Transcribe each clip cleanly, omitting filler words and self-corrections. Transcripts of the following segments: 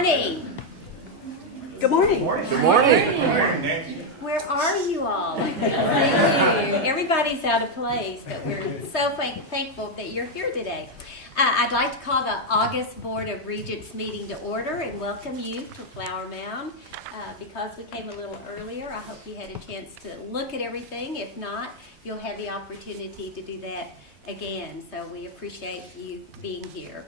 morning. Good morning. Good morning. Where are you all? Thank you. Everybody's out of place, but we're so thankful that you're here today. I'd like to call the August Board of Regents meeting to order and welcome you to Flower Mound. Because we came a little earlier, I hope you had a chance to look at everything. If not, you'll have the opportunity to do that again. So we appreciate you being here.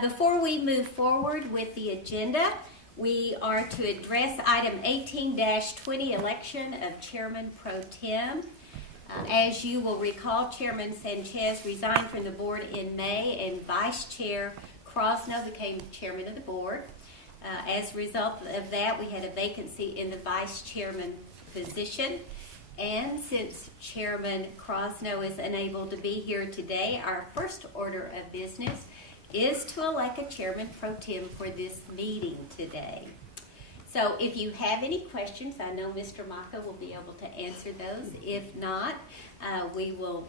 Before we move forward with the agenda, we are to address item 18-20, election of Chairman Pro Tem. As you will recall, Chairman Sanchez resigned from the board in May, and Vice Chair Crosno became Chairman of the board. As a result of that, we had a vacancy in the Vice Chairman position. And since Chairman Crosno is unable to be here today, our first order of business is to elect a Chairman Pro Tem for this meeting today. So if you have any questions, I know Mr. Maka will be able to answer those. If not, we will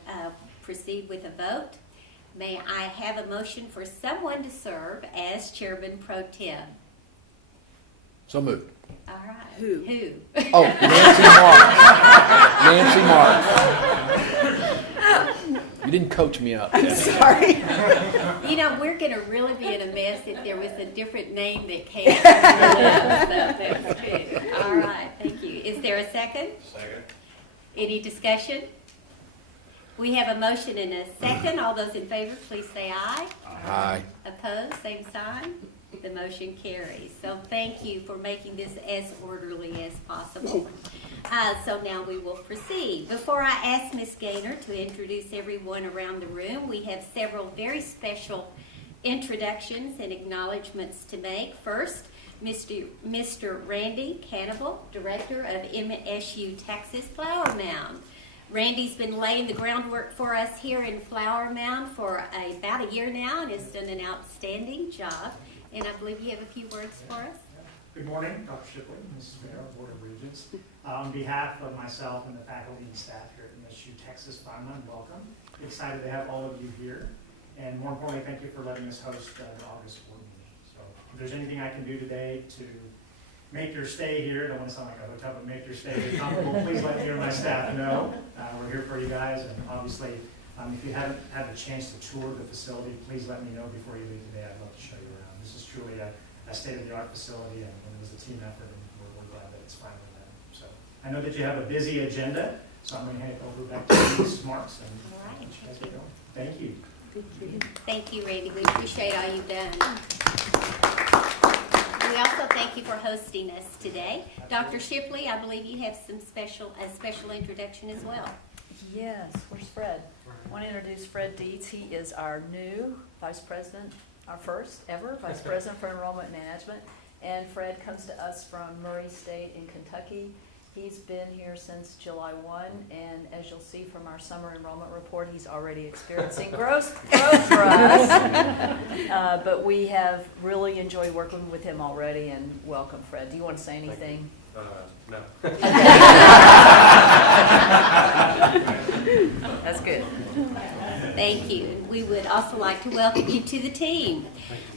proceed with a vote. May I have a motion for someone to serve as Chairman Pro Tem? So moved. All right. Who? Oh, Nancy Mark. You didn't coach me up. I'm sorry. You know, we're going to really be in a mess if there was a different name that came from the list. So that's true. All right, thank you. Is there a second? Second. Any discussion? We have a motion and a second. All those in favor, please say aye. Aye. Opposed, same sign. The motion carries. So thank you for making this as orderly as possible. So now we will proceed. Before I ask Ms. Gaynor to introduce everyone around the room, we have several very special introductions and acknowledgments to make. First, Mr. Randy Cannibal, Director of MSU Texas Flower Mound. Randy's been laying the groundwork for us here in Flower Mound for about a year now and has done an outstanding job. And I believe you have a few words for us. Good morning, Dr. Shipley, Mrs. Mayor, Board of Regents. On behalf of myself and the faculty and staff here at MSU Texas Flower Mound, welcome. Excited to have all of you here. And more importantly, thank you for letting us host the August board meeting. So if there's anything I can do today to make your stay here, don't want to sound like a hotel, but make your stay here comfortable, please let me or my staff know. We're here for you guys, and obviously, if you haven't had the chance to tour the facility, please let me know before you leave today. I'd love to show you around. This is truly a state-of-the-art facility, and it was a team effort, and we're glad that it's finally done. So I know that you have a busy agenda, so I'm going to hand it over back to Ms. Marks. And All right, thank you. Thank you, Randy. We appreciate all you've done. We also thank you for hosting us today. Dr. Shipley, I believe you have a special introduction as well. Yes, where's Fred? I want to introduce Fred Dietz. He is our new Vice President, our first ever Vice President for Enrollment Management. And Fred comes to us from Murray State in Kentucky. He's been here since July 1, and as you'll see from our summer enrollment report, he's already experiencing growth for us. But we have really enjoyed working with him already, and welcome, Fred. Do you want to say anything? No. That's good. Thank you. We would also like to welcome you to the team.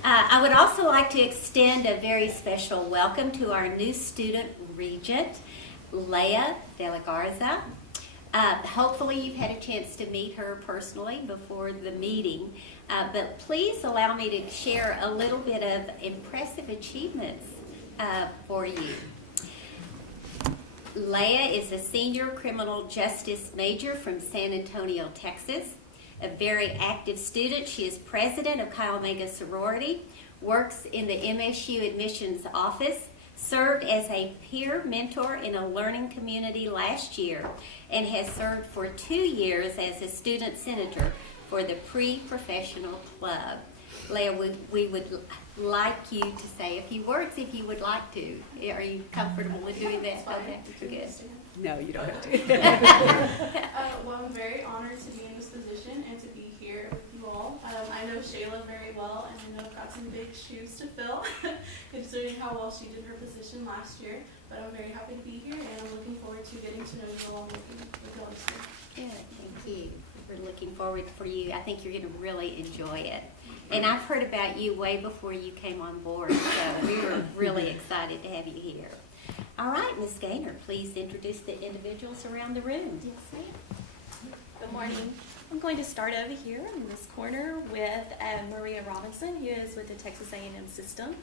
I would also like to extend a very special welcome to our new student regent, Leah De La Garza. Hopefully you've had a chance to meet her personally before the meeting, but please allow me to share a little bit of impressive achievements for you. Leah is a senior criminal justice major from San Antonio, Texas. A very active student, she is president of Chi Omega sorority, works in the MSU admissions office, served as a peer mentor in a learning community last year, and has served for 2 years as a student senator for the pre-professional club. Leah, we would like you to say a few words if you would like to. Are you comfortable with doing that? Okay, good. No, you don't have to. Well, I'm very honored to be in this position and to be here with you all. I know Shayla very well, and I know I've got some big shoes to fill, considering how well she did her position last year. But I'm very happy to be here, and I'm looking forward to getting to know you all with you all this year. Good, thank you. We're looking forward for you. I think you're going to really enjoy it. And I've heard about you way before you came on board, so we were really excited to have you here. All right, Ms. Gaynor, please introduce the individuals around the room. Yes, ma'am. Good morning. I'm going to start over here in this corner with Maria Robinson, who is with the Texas A&M system.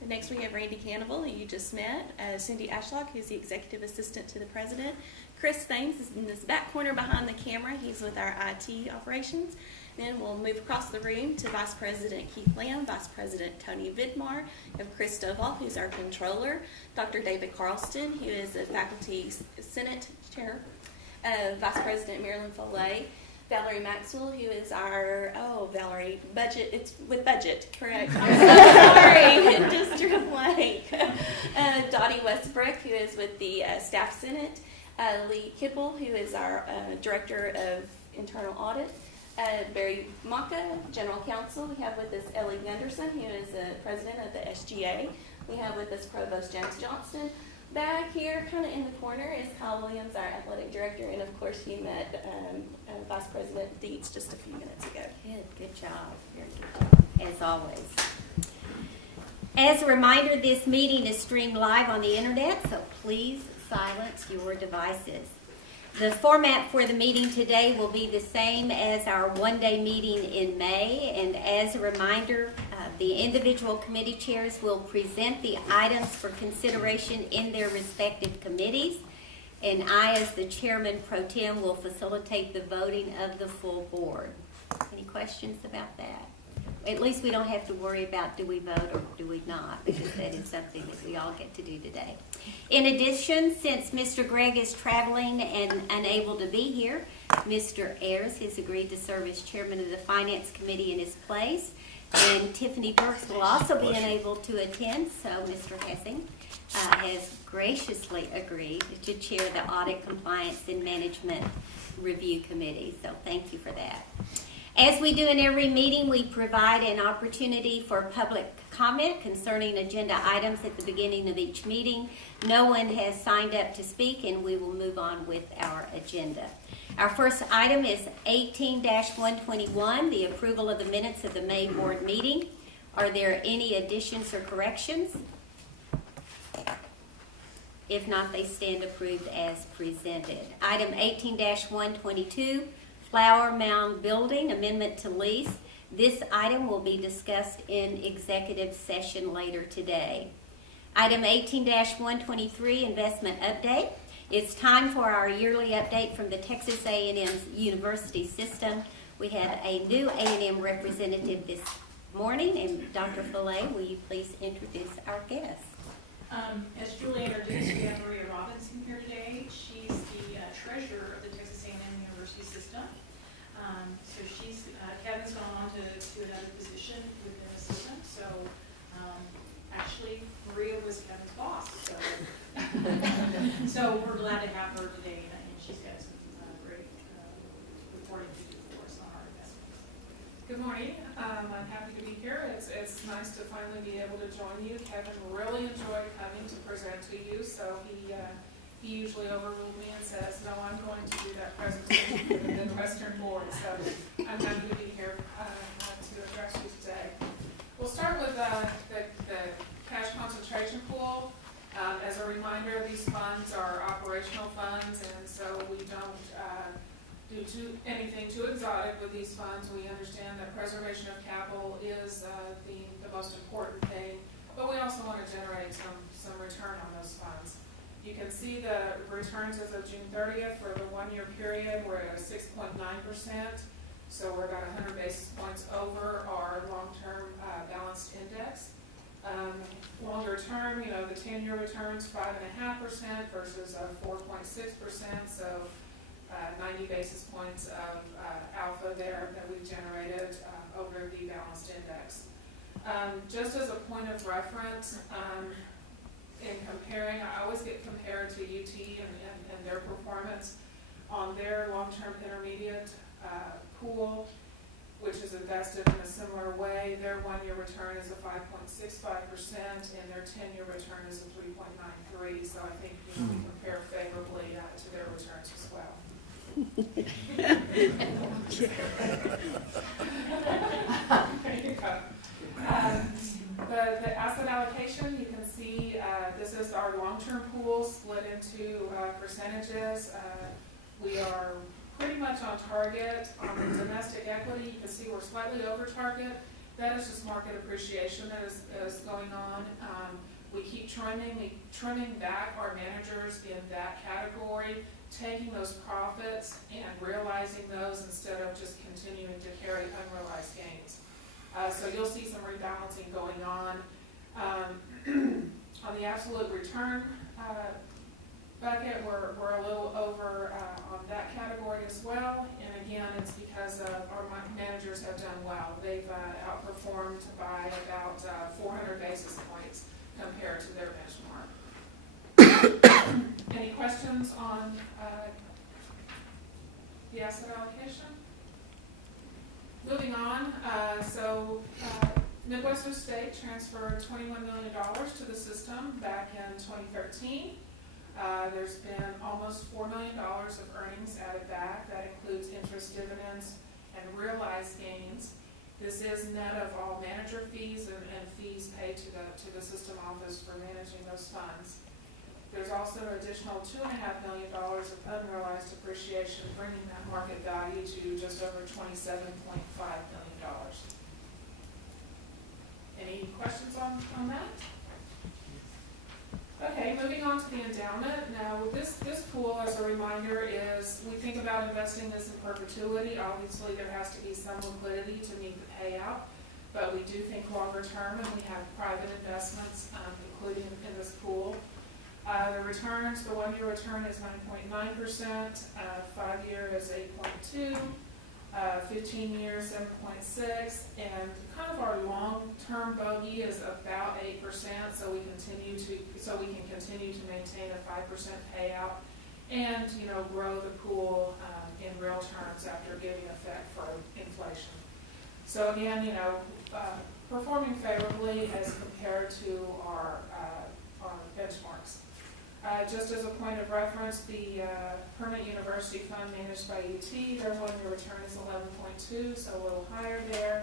And next we have Randy Cannibal, who you just met, Cindy Ashlock, who's the executive assistant to the president. Chris Thames is in this back corner behind the camera. He's with our IT operations. Then we'll move across the room to Vice President Keith Lamb, Vice President Tony Vidmar, we have Chris Stovall, who's our controller, Dr. David Carlston, who is the faculty senate chair, Vice President Marilyn Foley, Valerie Maxwell, who is our, Valerie, budget, it's with budget, correct? I'm so sorry, just drew a blank. Dottie Westbrook, who is with the staff senate, Lee Kibble, who is our director of internal audit, Barry Maka, general counsel. We have with us Ellie Gunderson, who is the president of the SGA. We have with us Provost James Johnston. Back here, kind of in the corner, is Kyle Williams, our athletic director, and of course you met Vice President Dietz just a few minutes ago. Good job. Very good job, as always. As a reminder, this meeting is streamed live on the internet, so please silence your devices. The format for the meeting today will be the same as our one-day meeting in May, and as a reminder, the individual committee chairs will present the items for consideration in their respective committees, and I, as the chairman pro tem, will facilitate the voting of the full board. Any questions about that? At least we don't have to worry about do we vote or do we not, because that is something that we all get to do today. In addition, since Mr. Gregg is traveling and unable to be here, Mr. Ayers has agreed to serve as chairman of the Finance Committee in his place, and Tiffany Burks will also be unable to attend, so Mr. Hessing has graciously agreed to chair the Audit, Compliance, and Management Review Committee, so thank you for that. As we do in every meeting, we provide an opportunity for public comment concerning agenda items at the beginning of each meeting. No one has signed up to speak, and we will move on with our agenda. Our first item is 18-121, the approval of the minutes of the May board meeting. Are there any additions or corrections? If not, they stand approved as presented. Item 18-122, Flower Mound Building, amendment to lease. This item will be discussed in executive session later today. Item 18-123, investment update. It's time for our yearly update from the Texas A&M University system. We have a new A&M representative this morning, and Dr. Foley, will you please introduce our guest? As Julie introduced, we have Maria Robinson here today. She's the treasurer of the Texas A&M University system. So Kevin's gone on to another position within the system. So actually, Maria was Kevin's boss. So we're glad to have her today, and she's got some great reporting to do for us on our investments. Good morning. I'm happy to be here. It's nice to finally be able to join you. Kevin really enjoyed coming to present to you, so he usually overruled me and says, no, I'm going to do that presentation for the Midwestern Board. So I'm happy to be here to address you today. We'll start with the cash concentration pool. As a reminder, these funds are operational funds, and so we don't do anything too exotic with these funds. We understand that preservation of capital is the most important thing, but we also want to generate some return on those funds. You can see the returns as of June 30th for the 1 year period. We're at a 6.9%, so we're about 100 basis points over our long-term balanced index. Longer term, the 10-year returns 5.5% versus 4.6%, so 90 basis points of alpha there that we've generated over the balanced index. Just as a point of reference, in comparing, I always get compared to UT and their performance on their long-term intermediate pool, which is invested in a similar way. Their 1 year return is a 5.65%, and their 10-year return is a 3.93%. So I think we compare favorably to their returns as well. There you go. into percentages, we are pretty much on target. On the domestic equity, you can see we're slightly over target. That is just market appreciation that is going on. We keep trimming back our managers in that category, taking those profits and realizing those instead of just continuing to carry unrealized gains. So you'll see some rebalancing going on. On the absolute return bucket, we're a little over on that category as well. And again, it's because our managers have done well. They've outperformed by about 400 basis points compared to their benchmark. Any questions on the asset allocation? Moving on, Midwestern State transferred $21 million to the system back in 2013. There's been almost $4 million of earnings added back. That includes interest, dividends, and realized gains. This is net of all manager fees and fees paid to the system office for managing those funds. There's also an additional $2.5 million of unrealized appreciation, bringing that market value to just over $27.5 million. Any questions on that? Okay, moving on to the endowment. Now, this pool, as a reminder, is we think about investing this in perpetuity. Obviously, there has to be some liquidity to meet the payout, but we do think longer term, and we have private investments, including in this pool. The returns, the 1-year return is 9.9%, 5-year is 8.2%, 15 years 7.6%, and kind of our long-term bogey is about 8%. So we can continue to maintain a 5% payout, and grow the pool in real terms after giving effect for inflation. So again, performing favorably as compared to our benchmarks. Just as a point of reference, the Permanent University Fund managed by UT, their 1-year return is 11.2, so a little higher there.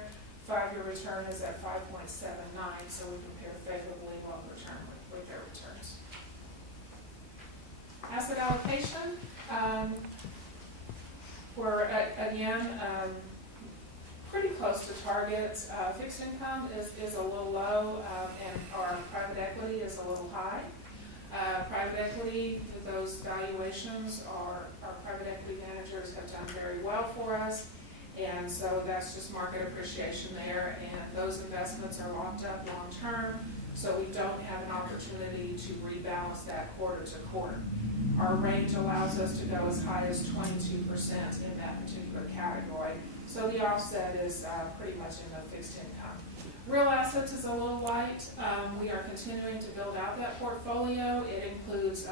5-year return is at 5.79, so we compare favorably longer term with their returns. Asset allocation, we're again pretty close to targets. Fixed income is a little low, and our private equity is a little high. Private equity, those valuations our private equity managers have done very well for us, and so that's just market appreciation there, and those investments are locked up long term, so we don't have an opportunity to rebalance that quarter to quarter. Our range allows us to go as high as 22% in that particular category, so the offset is pretty much in the fixed income. Real assets is a little light. We are continuing to build out that portfolio. It includes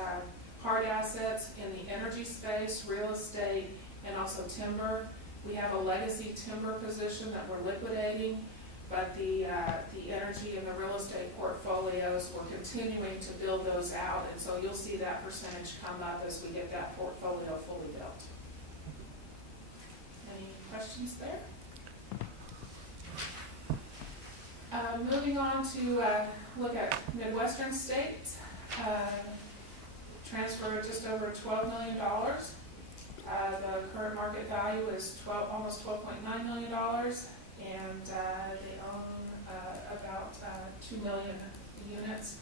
hard assets in the energy space, real estate, and also timber. We have a legacy timber position that we're liquidating, but the energy and the real estate portfolios, we're continuing to build those out, and so you'll see that percentage come up as we get that portfolio fully built. Any questions there? Moving on to look at Midwestern State, transferred just over $12 million. The current market value is almost $12.9 million, and they own about 2 million units.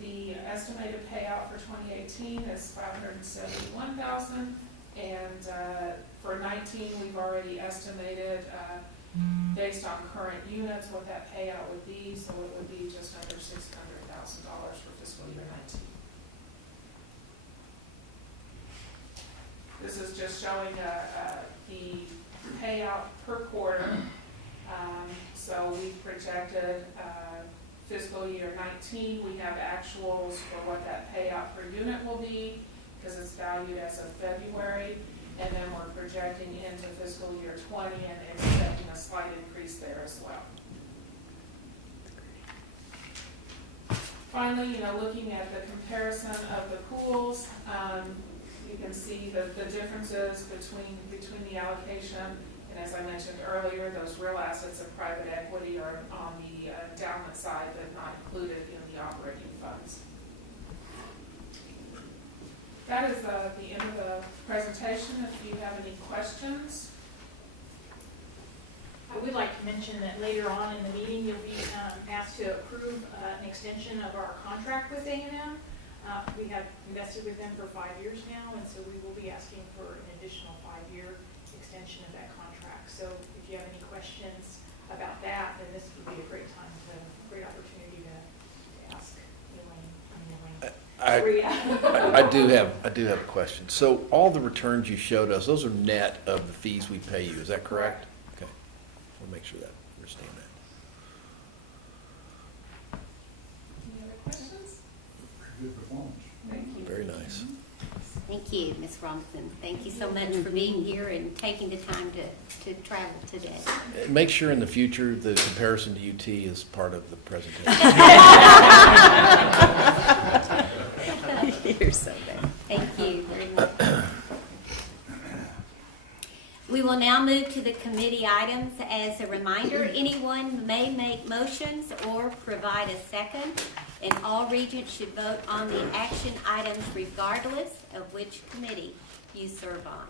The estimated payout for 2018 is $571,000, and for 19 we've already estimated based on current units what that payout would be, so it would be just under $600,000 for fiscal year 19. This is just showing the payout per quarter. So we've projected fiscal year 19. We have actuals for what that payout per unit will be because it's valued as of February. And then we're projecting into fiscal year 20 and expecting a slight increase there as well. Finally, looking at the comparison of the pools, you can see the differences between the allocation. And as I mentioned earlier, those real assets of private equity are on the endowment side, but not included in the operating funds. That is the end of the presentation. If you have any questions. I would like to mention that later on in the meeting, you'll be asked to approve an extension of our contract with A&M. We have invested with them for 5 years now, and so we will be asking for an additional 5-year extension of that contract. So if you have any questions about that, then this would be a great opportunity to ask Elaine. I do have a question. So all the returns you showed us, those are net of the fees we pay you. Is that correct? Okay. We'll make sure that I understand that. Any other questions? Good performance. Thank you. Very nice. Thank you, Ms. Robinson. Thank you so much for being here and taking the time to travel today. Make sure in the future the comparison to UT is part of the presentation. You're so bad. Thank you very much. We will now move to the committee items. As a reminder, anyone may make motions or provide a second, and all regents should vote on the action items regardless of which committee you serve on.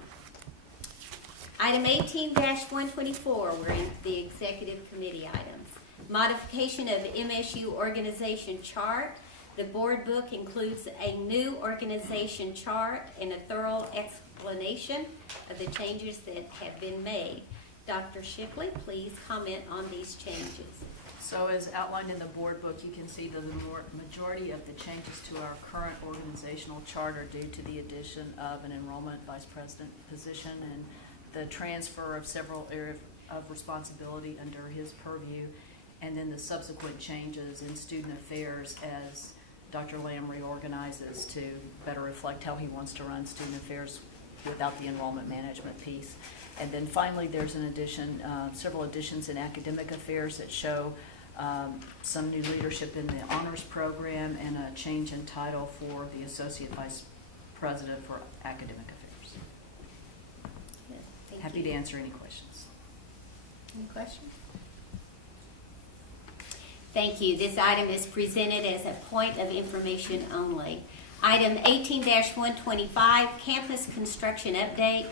Item 18-124, we're in the executive committee items. Modification of MSU organization chart. The board book includes a new organization chart and a thorough explanation of the changes that have been made. Dr. Shipley, please comment on these changes. So as outlined in the board book, you can see the majority of the changes to our current organizational chart are due to the addition of an enrollment vice president position and the transfer of several areas of responsibility under his purview, and then the subsequent changes in student affairs as Dr. Lamb reorganizes to better reflect how he wants to run student affairs without the enrollment management piece. And then finally, there's an addition, several additions in academic affairs that show some new leadership in the honors program and a change in title for the associate vice president for academic affairs. Thank Happy you. to answer any questions. Any questions? Thank you. This item is presented as a point of information only. Item 18-125, campus construction update.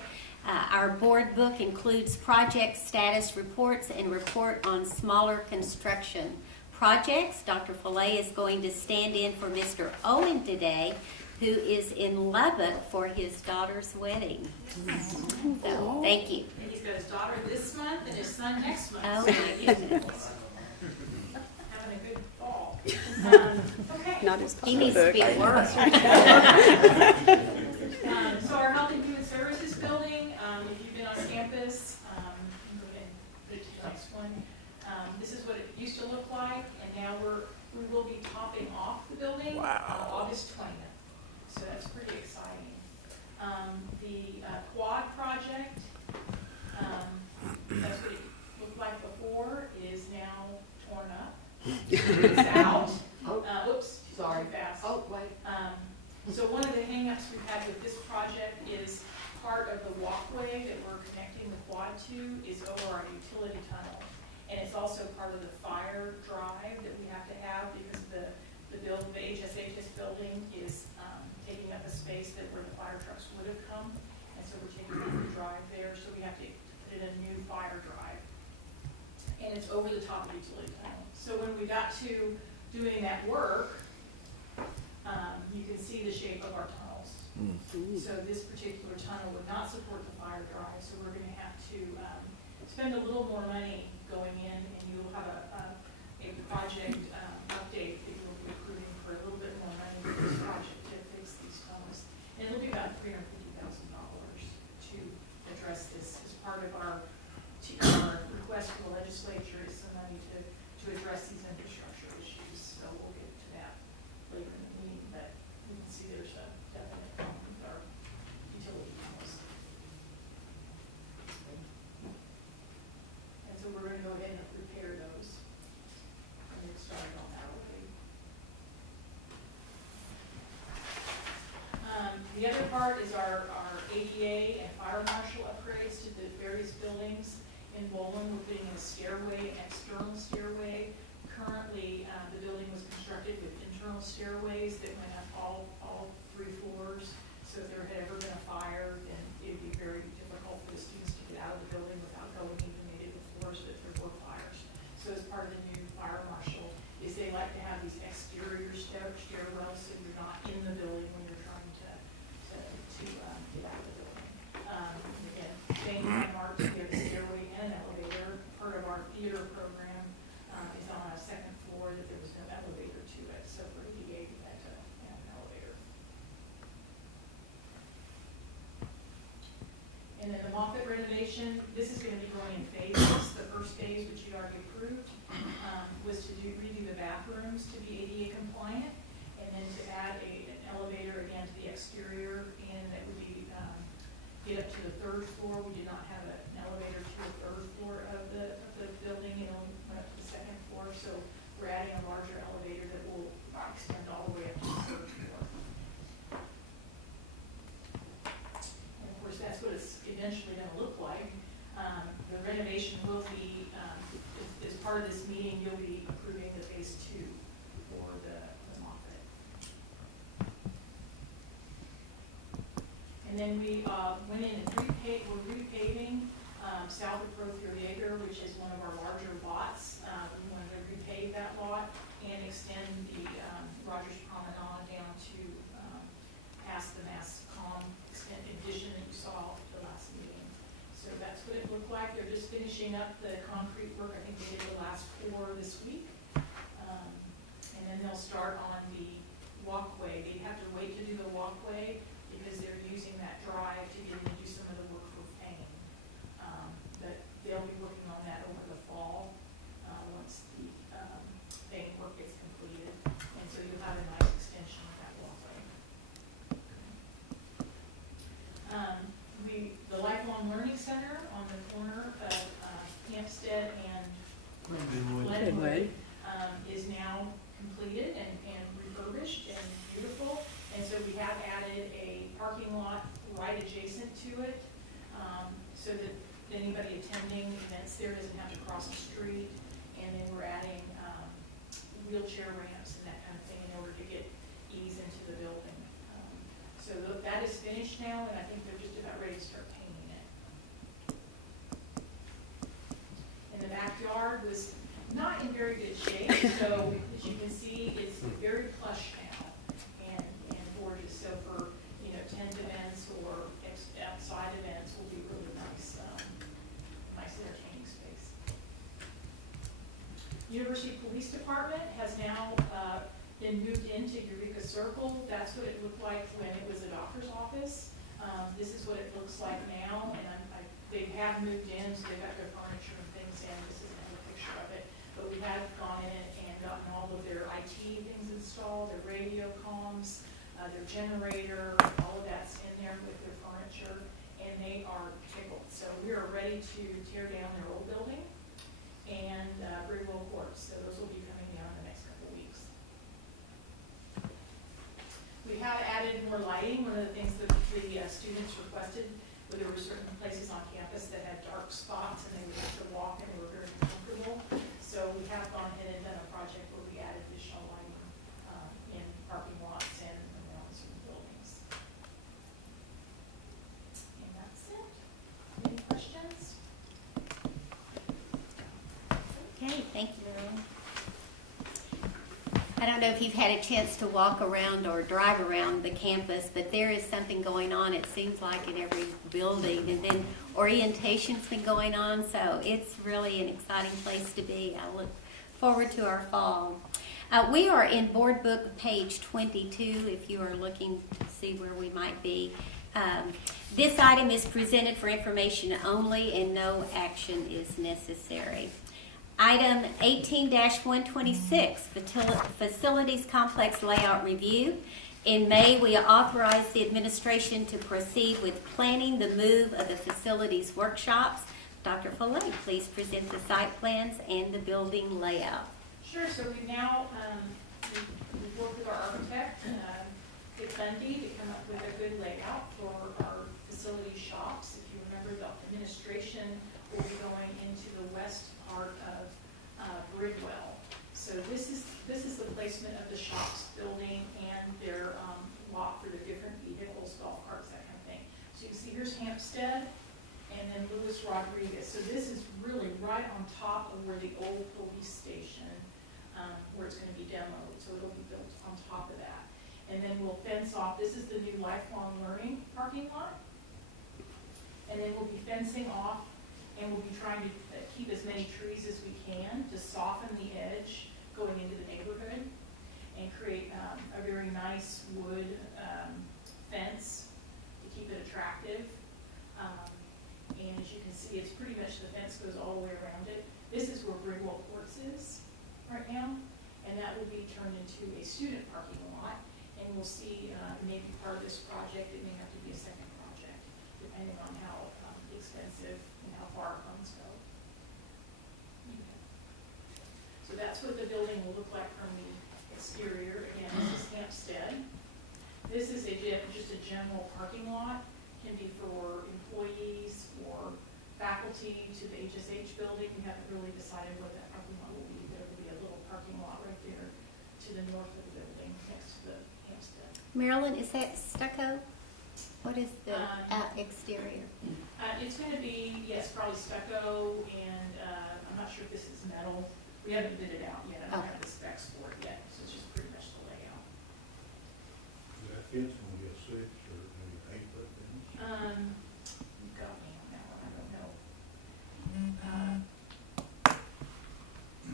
Our board book includes project status reports and report on smaller construction projects. Dr. Fillet is going to stand in for Mr. Owen today, who is in Lubbock for his daughter's wedding. So, thank you. And he's got his daughter this month and his son next month. Oh, my goodness. Having a good fall. Okay. Not his He needs to be at work. So our Health and Human Services building, if you've been on campus, you can go ahead and go to the next one. This is what it used to look like, and now we will be topping off the building on August 20th. So that's pretty exciting. The quad project, that's what it looked like before, is now torn up. It's out. Oops, sorry, fast. Oh, wait. So one of the hangups we've had with this project is part of the walkway that we're connecting the quad to is over our utility tunnel. And it's also part of the fire drive that we have to have because the HSHS building is taking up a space that where the fire trucks would have come. And so we're taking out the drive there, so we have to put in a new fire drive. And it's over the top of the utility tunnel. So when we got to doing that work, you can see the shape of our tunnels. So this particular tunnel would not support the fire drive, so we're going to have to spend a little more money going in, and you'll have a project update that you'll be approving for a little bit more money for this project to fix these tunnels. And it'll be about $350,000 to address this as part of our request to the legislature is some money to address these infrastructure issues. So we'll get to that later in the meeting, but you can see there's a definite problem with our utility tunnels. And so we're going to go ahead and repair those and get started on that already. The other part is our ADA and fire marshal upgrades to the various buildings. In Bowling, we're putting in a stairway, an external stairway. Currently, the building was constructed with internal stairways that went up all 3 floors. So part of the new fire marshal, is they like to have these exterior stairwells, so you're not in the building when you're trying to get out of the building. Again, same landmarks, we have a stairway and an elevator. Part of our theater program is on a second floor that there was no elevator to it, so for ADA, we had to have an elevator. And then the Moffett renovation, this is going to be going in phases. The first phase, which you already approved, was to redo the bathrooms to be ADA compliant, and then to add an elevator again to the exterior, and that would be get up to the third floor. We did not have an elevator to the third floor of the building, it only went up to the second floor, so we're adding a larger elevator that will extend all the way up to the third floor. And of course, that's what it's eventually going to look like. The renovation will be, as part of this meeting, you'll be approving the phase 2 for the Moffett. And then we went in and we're repaving south of Protheriager, which is one of our larger lots. We wanted to repave that lot and extend the Rogers Promenade down to past the Mass Comm addition that you saw at the last meeting. So that's what it looked like. They're just finishing up the concrete work. I think they did the last 4 this week. And then they'll start on the walkway. They have to wait to do the walkway because they're using that drive to get in and do some of the work for paint. But they'll be working on that over the fall once the paint work gets completed. And so you'll have a nice extension of that walkway. The Lifelong Learning Center on the corner of Hampstead and Glenwood is now completed and refurbished and beautiful. And so we have added a parking lot right adjacent to it, so that anybody attending events there doesn't have to cross the street. And then we're adding wheelchair ramps and that kind of thing in order to get ease into the building. So that is finished now, and I think they're just about ready to start painting it. And the backyard was not in very good shape, so as you can see, it's very plush now and gorgeous. So for tent events or outside events will be really nice, nice entertaining space. University Police Department has now been moved into Eureka Circle. That's what it looked like when it was a doctor's office. This is what it looks like now, and they have moved in, so they've got their furniture and things in. This is another picture of it. But we have gone in and gotten all of their IT things installed, their radio comms, their generator, all of that's in there with their furniture, and they are tickled. So we are ready to tear down their old building and Bridwell Courts. So those will be coming down in the next couple of weeks. We have added more lighting. One of the things that the students requested, where there were certain places on campus that had dark spots and they would have to walk and they were very uncomfortable. So we have gone ahead and done a project where we added additional lighting in parking lots and around certain buildings. And that's it. Any questions? Okay, thank you, Lily. I don't know if you've had a chance to walk around or drive around the campus, but there is something going on, it seems like, in every building. And then orientation's been going on, so it's really an exciting place to be. I look forward to our fall. We are in board book page 22, if you are looking to see where we might be. This item is presented for information only, and no action is necessary. Item 18-126, Facilities Complex Layout Review. In May, we authorized the administration to proceed with planning the move of the facilities workshops. Dr. Follet, please present the site plans and the building layout. Sure. So we've now we've worked with our architect, Dick Bundy, to come up with a good layout for our facility shops. If you remember, the administration will be going into the west part of Bridwell. So this is the placement of the shops building and their lot for the different vehicles, golf carts, that kind of thing. So you can see here's Hampstead, and then Luis Rodriguez. So this is really right on top of where the old police station, where it's gonna be demoed, so it'll be built on top of that. And then we'll fence off, this is the new lifelong learning parking lot. And then we'll be fencing off, and we'll be trying to keep as many trees as we can to soften the edge going into the neighborhood and create a very nice wood fence to keep it attractive. And as you can see, it's pretty much, the fence goes all the way around it. This is where Bridwell Courts is right now, and that will be turned into a student parking lot. And we'll see, maybe part of this project, it may have to be a second project, depending on how expensive and how far funds go. So that's what the building will look like from the exterior. Again, this is Hampstead. This is just a general parking lot. Can be for employees or faculty to the HSH building. We haven't really decided what that parking lot will be. There will be a little parking lot right there to the north of the building, next to the Hampstead. Marilyn, is that stucco? What is the exterior? It's going to be, yes, probably stucco, and I'm not sure if this is metal. We haven't bid it out yet. I don't have the specs for it yet, so it's just pretty much the layout. That fence will be a 6 or maybe 8-foot fence? You got me on that one. I don't know.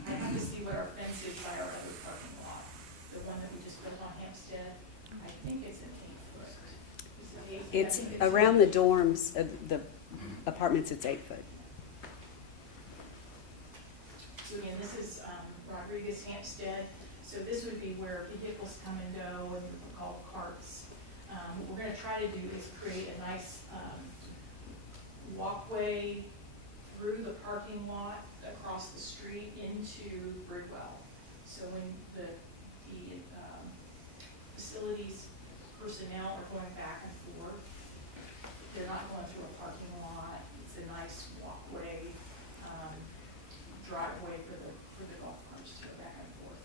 I have to see what our fence is by our other parking lot. The one that we just built on Hampstead. I think it's an 8-foot. Is it 8? I It's think around the dorms, the apartments, it's 8 foot. So again, this is Rodriguez Hampstead. So this would be where vehicles come and go, and we'll call carts. What we're going to try to do is create a nice walkway through the parking lot across the street into Bridwell. So when the facilities personnel are going back and forth, they're not going through a parking lot. It's a nice walkway, driveway for the golf carts to go back and forth.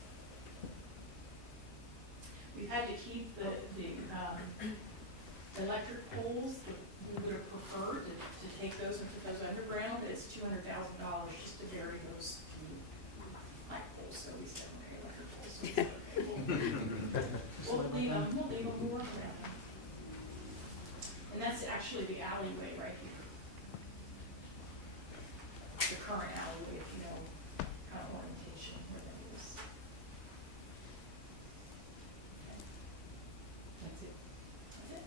We've had to keep the electric poles. We would have preferred to take those and put those underground, but it's $200,000 just to bury those light poles. So we said, bury electric poles. So we said, okay, we'll leave them. We'll work around them. And that's actually the alleyway right here. The current alleyway, if you know kind of orientation where that is. That's it. That's it.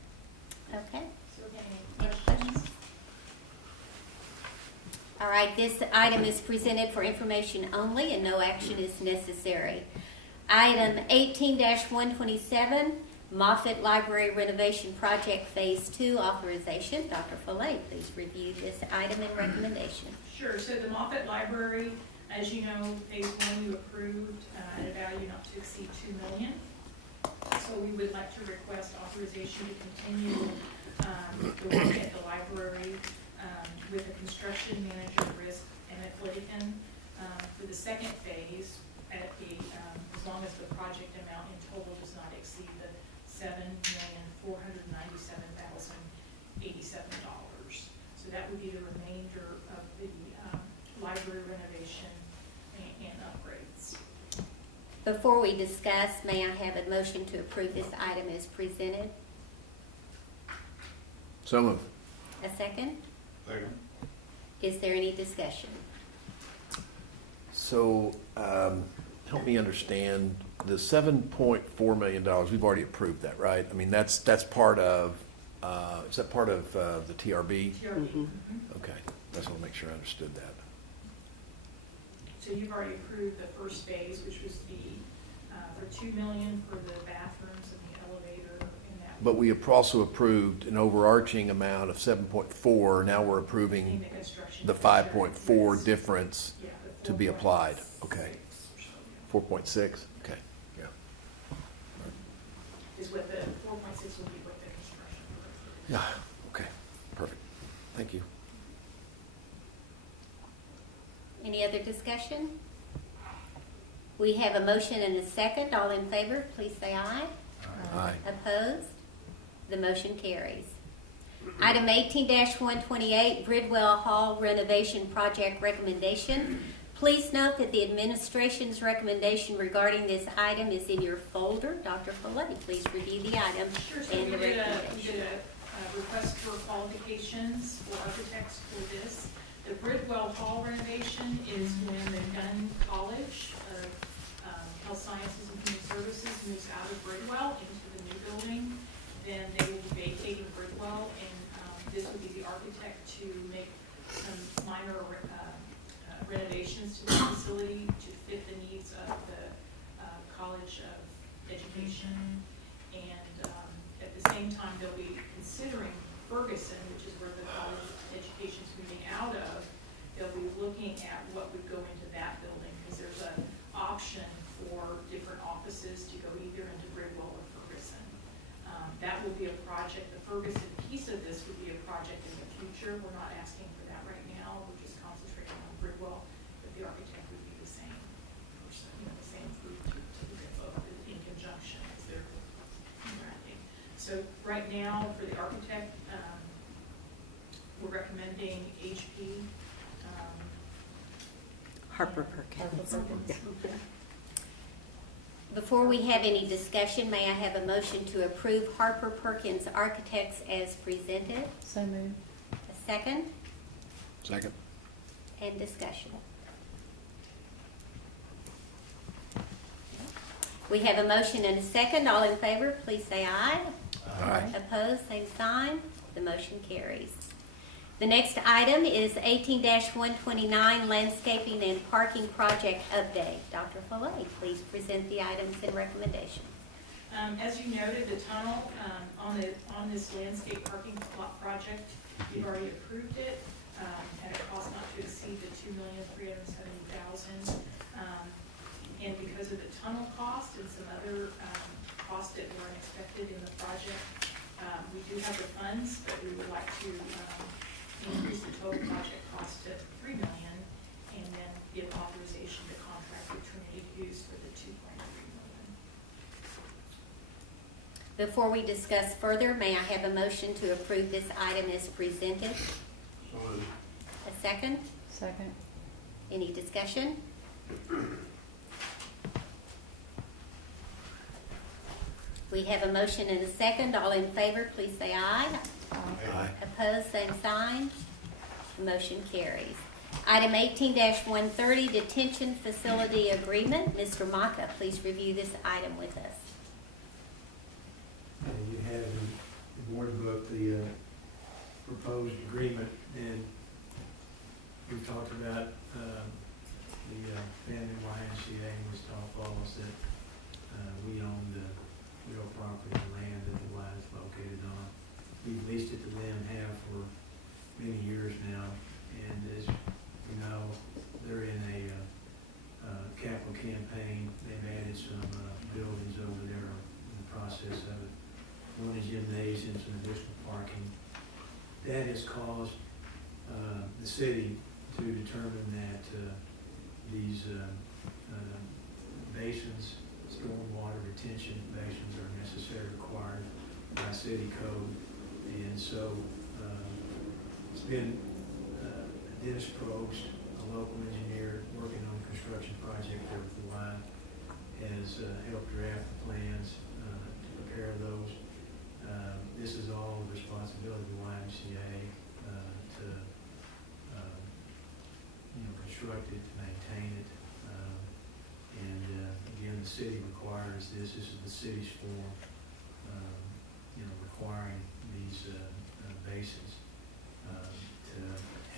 Okay. So again, Any any questions? questions? All right, this item is presented for information only and no action is necessary. Item 18-127, Moffett Library Renovation Project Phase 2 authorization. Dr. Follett, please review this item and recommendation. Sure, so the Moffett Library, as you know, phase 1 you approved at a value not to exceed $2 million. So we would like to request authorization to continue the work at the library with the construction manager, Risk Emmett Flanagan, for the second phase at the, as long as the project amount in total does not exceed the $7,497,087. So that would be the remainder of the library renovation and upgrades. Before we discuss, may I have a motion to approve this item as presented? So moved. A second? Second. Is there any discussion? So, help me understand, the $7.4 million, we've already approved that, right? I mean, that's part of, is that part of the TRB? TRB. Okay, that's what I'll make sure I understood that. So you've already approved the first phase, which was the, for $2 million for the bathrooms and the elevator and that. But we have also approved an overarching amount of 7.4, now we're In approving the construction. the 5.4 difference Yeah, the to be 4.6 applied. Okay. or so, 4.6, okay, yeah. is what the 4.6 will be what the construction. Yeah, okay, perfect. Thank you. Any other discussion? We have a motion and a second. All in favor, please say aye. Aye. Opposed? The motion carries. Item 18-128, Bridwell Hall renovation project recommendation. Please note that the administration's recommendation regarding this item is in your folder. Dr. Folletti, please review the item Sure, so and the we did recommendation. a request for qualifications for architects for this. The Bridwell Hall renovation is when the Gunn College of Health Sciences and Human Services moves out of Bridwell into the new building. Then they will be vacating Bridwell, and this would be the architect to make some minor renovations to the facility to fit the needs of the College of Education. And at the same time, they'll be considering Ferguson, which is where the College of Education is moving out of. They'll be looking at what would go into that building, because there's an option for different offices to go either into Bridwell or Ferguson. That will be a project. The Ferguson piece of this would be a project in the future. We're not asking for that right now. We're just concentrating on Bridwell, but the architect would be the same person, the same group to in conjunction as they're interacting. So right now, for the architect, we're recommending HP. Harper Perkins. Before we have any discussion, may I have a motion to approve Harper Perkins Architects as presented? So moved. A second? Second. And discussion. We have a motion and a second. All in favor, please say aye. Aye. Opposed, same sign. The motion carries. The next item is 18-129, Landscaping and Parking Project Update. Dr. Folletti, please present the items and recommendations. As you noted, the tunnel on this landscape parking lot project, you've already approved it at a cost not to exceed the $2,370,000. And because of the tunnel cost and some other costs that were unexpected in the project, we do have the funds, but we would like to increase the total project cost to $3 million, and then give authorization to contract with Trinity Hughes for the $2.3 million. Before we discuss further, may I have a motion to approve this item as presented? So moved. A second? Second. Any discussion? We have a motion and a second. All in favor, please say aye. Aye. Opposed, same sign. Motion carries. Item 18-130, Detention Facility Agreement. Mr. Maka, please review this item with us. You have in the board book the proposed agreement, and we've talked about the family YMCA in West Falls that we own the real property and land that the Y is located on. We've leased it to them, have for many years now, and as you know, they're in a capital campaign. They've added some buildings over there in the process of it. One is gymnasium, some additional parking. That has caused the city to determine that these basins, stormwater retention basins, are necessary, required by city code. And so it's been Dennis Probst, a local engineer working on a construction project there with the Y, has helped draft the plans to prepare those. This is all the responsibility of the YMCA to construct it, to maintain it. Again, the city requires this. This is the city's form, requiring these basins to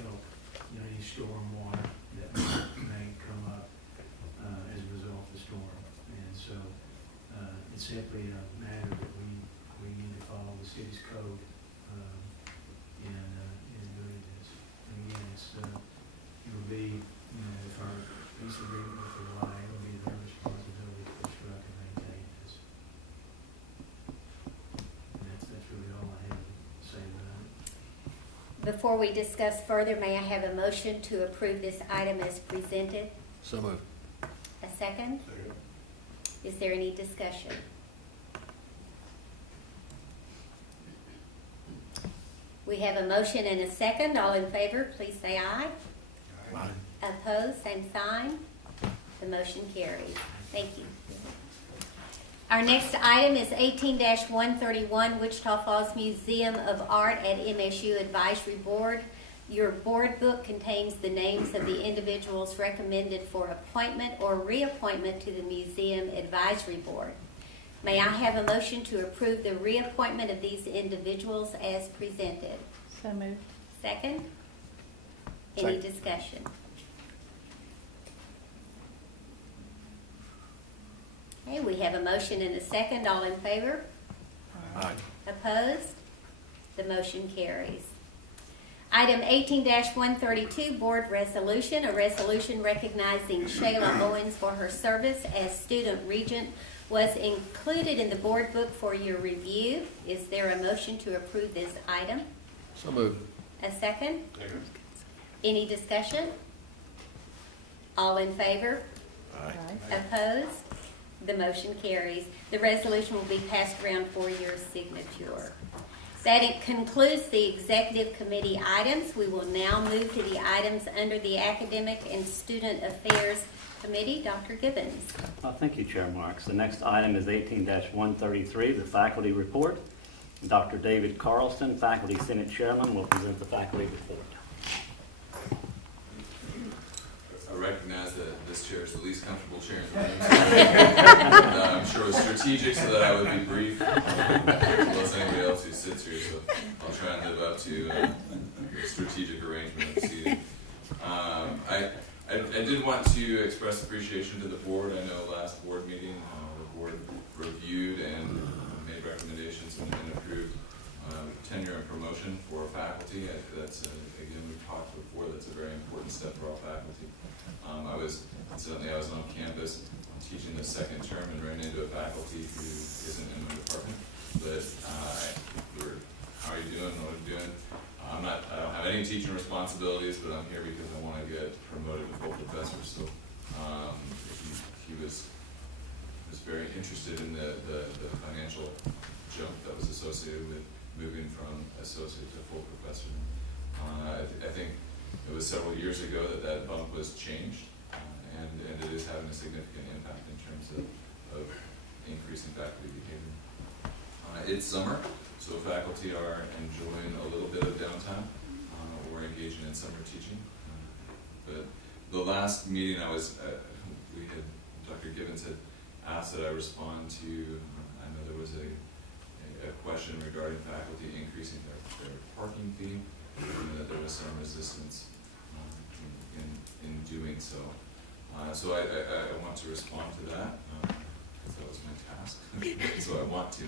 help any storm water that may come up as a result of the storm. And so it's simply a matter that we need to follow the city's code in doing this. And again, it will be, if our lease agreement with the Y, it will be their responsibility to construct and maintain this. And that's really all I have to say about it. Before we discuss further, may I have a motion to approve this item as presented? So moved. A second? Second. Is there any discussion? We have a motion and a second. All in favor, please say aye. Aye. Opposed, same sign. The motion carries. Thank you. Our next item is 18-131, Wichita Falls Museum of Art at MSU Advisory Board. Your board book contains the names of the individuals recommended for appointment or reappointment to the Museum Advisory Board. May I have a motion to approve the reappointment of these individuals as presented? So moved. Second? Any Second. discussion? Okay, we have a motion and a second. All in favor? Aye. Opposed? The motion carries. Item 18-132, Board Resolution, a resolution recognizing Shayla Owens for her service as student regent was included in the board book for your review. Is there a motion to approve this item? So moved. A second? Any discussion? All in favor? Aye. Opposed? The motion carries. The resolution will be passed around for your signature. That concludes the executive committee items. We will now move to the items under the Academic and Student Affairs Committee. Dr. Gibbons. Thank you, Chair Marks. The next item is 18-133, the faculty report. Dr. David Carlson, Faculty Senate Chairman, will present the faculty report. I recognize that this chair is the least comfortable chair in the room. So, I'm sure it was strategic so that I would be brief, as well as anybody else who sits here. So I'll try and live up to the strategic arrangement of seating. I did want to express appreciation to the board. I know last board meeting, the board reviewed and made recommendations and approved tenure and promotion for faculty. That's, again, we've talked before, that's a very important step for all faculty. I was on campus teaching the second term and ran into a faculty who isn't in my department. But how are you doing? What are you doing? I don't have any teaching responsibilities, but I'm here because I want to get promoted to full professor. So he was very interested in the financial jump that was associated with moving from associate to full professor. I think it was several years ago that bump was changed, and it is having a significant impact in terms of increasing faculty behavior. It's summer, so faculty are enjoying a little bit of downtime or engaging in summer teaching. But the last meeting Dr. Gibbons had asked that I respond to, I know there was a question regarding faculty increasing their parking fee, and that there was some resistance in doing so. So I want to respond to that. That was my task, so I want to.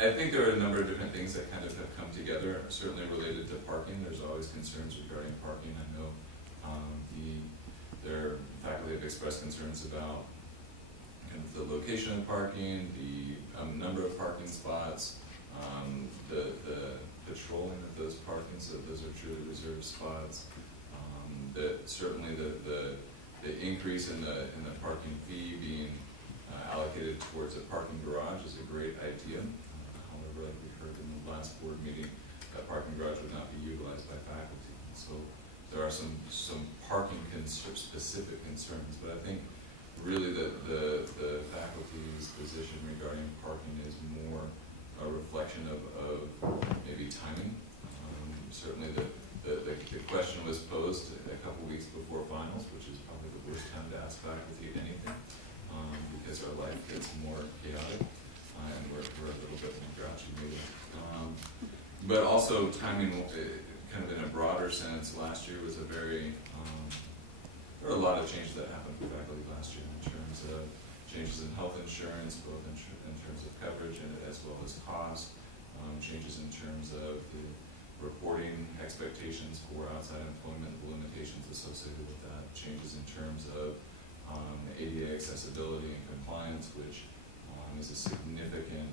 I think there are a number of different things that kind of have come together, certainly related to parking. There's always concerns regarding parking. I know their faculty have expressed concerns about kind of the location of parking, the number of parking spots, the patrolling of those parking, so those are truly reserved spots. Certainly the increase in the parking fee being allocated towards a parking garage is a great idea. However, like we heard in the last board meeting, that parking garage would not be utilized by faculty. So there are some parking specific concerns, but I think really the faculty's position regarding parking is more a reflection of maybe timing. Certainly the question was posed a couple weeks before finals, which is probably the worst time to ask faculty anything, because our life gets more chaotic and we're a little bit more grouchy maybe. But also timing, kind of in a broader sense, last year was there were a lot of changes that happened for faculty last year in terms of changes in health insurance, both in terms of coverage and as well as cost, changes in terms of the reporting expectations for outside employment, the limitations associated with that, changes in terms of ADA accessibility and compliance, which is a significant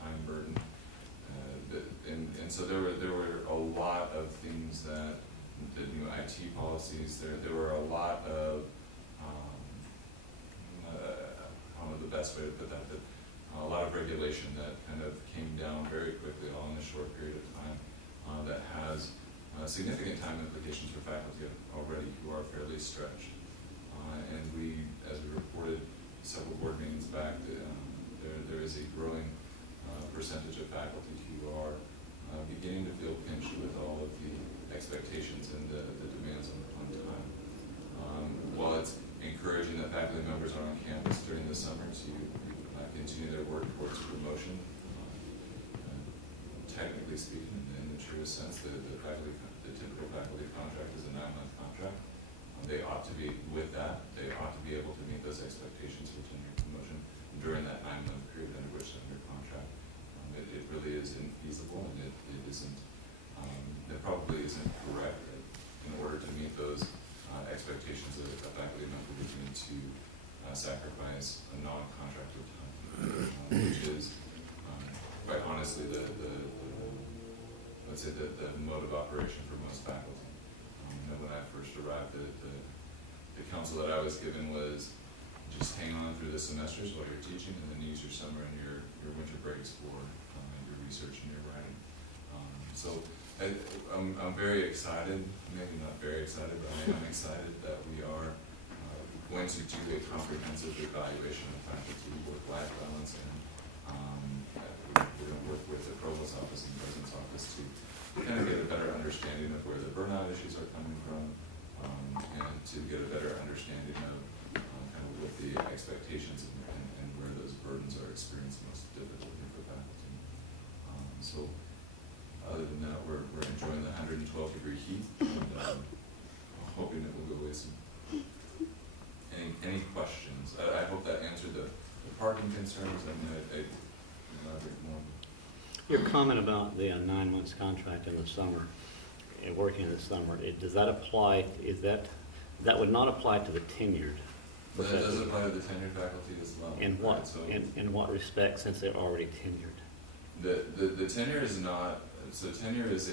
time burden. And so there were a lot of things that the new IT policies, there were a lot of, I don't know the best way to put that, but a lot of regulation that kind of came down very quickly, all in a short period of time, that has significant time implications for faculty already who are fairly stretched. And we, as we reported several board meetings back, there is a growing percentage of faculty who are beginning to feel pinched with all of the expectations and the demands on time. While it's encouraging that faculty members are on campus during the summer to continue their work towards promotion, technically speaking, in the truest sense, the typical faculty contract is a 9-month contract. They ought to be, with that, they ought to be able to meet those expectations for tenure promotion during that 9-month period under which they're under contract. It really is infeasible, and it isn't, it probably isn't correct in order to meet those expectations that a faculty member would need to sacrifice a non-contracted time, which is quite honestly let's say the mode of operation for most faculty. When I first arrived, the counsel that I was given was just hang on through the semesters while you're teaching, and then use your summer and your winter breaks for your research and your writing. So I'm very excited, maybe not very excited, but I am excited that we are going to do a comprehensive evaluation of faculty work-life balance, and we're going to work with the Provost's office and the President's office to kind of get a better understanding of where the burnout issues are coming from, and to get a better understanding of kind of what the expectations and where those burdens are experienced most difficultly for faculty. So other than that, we're enjoying the 112-degree heat, and hoping it will go away soon. Any questions? I hope that answered the parking concerns. I mean, I elaborate more. Your comment about the 9 months contract in the summer, working in the summer, does that apply, that would not apply to the tenured? But that does apply to the tenured faculty as well. In what, right? So in what respect, since they're already tenured? The tenure is not, so tenure is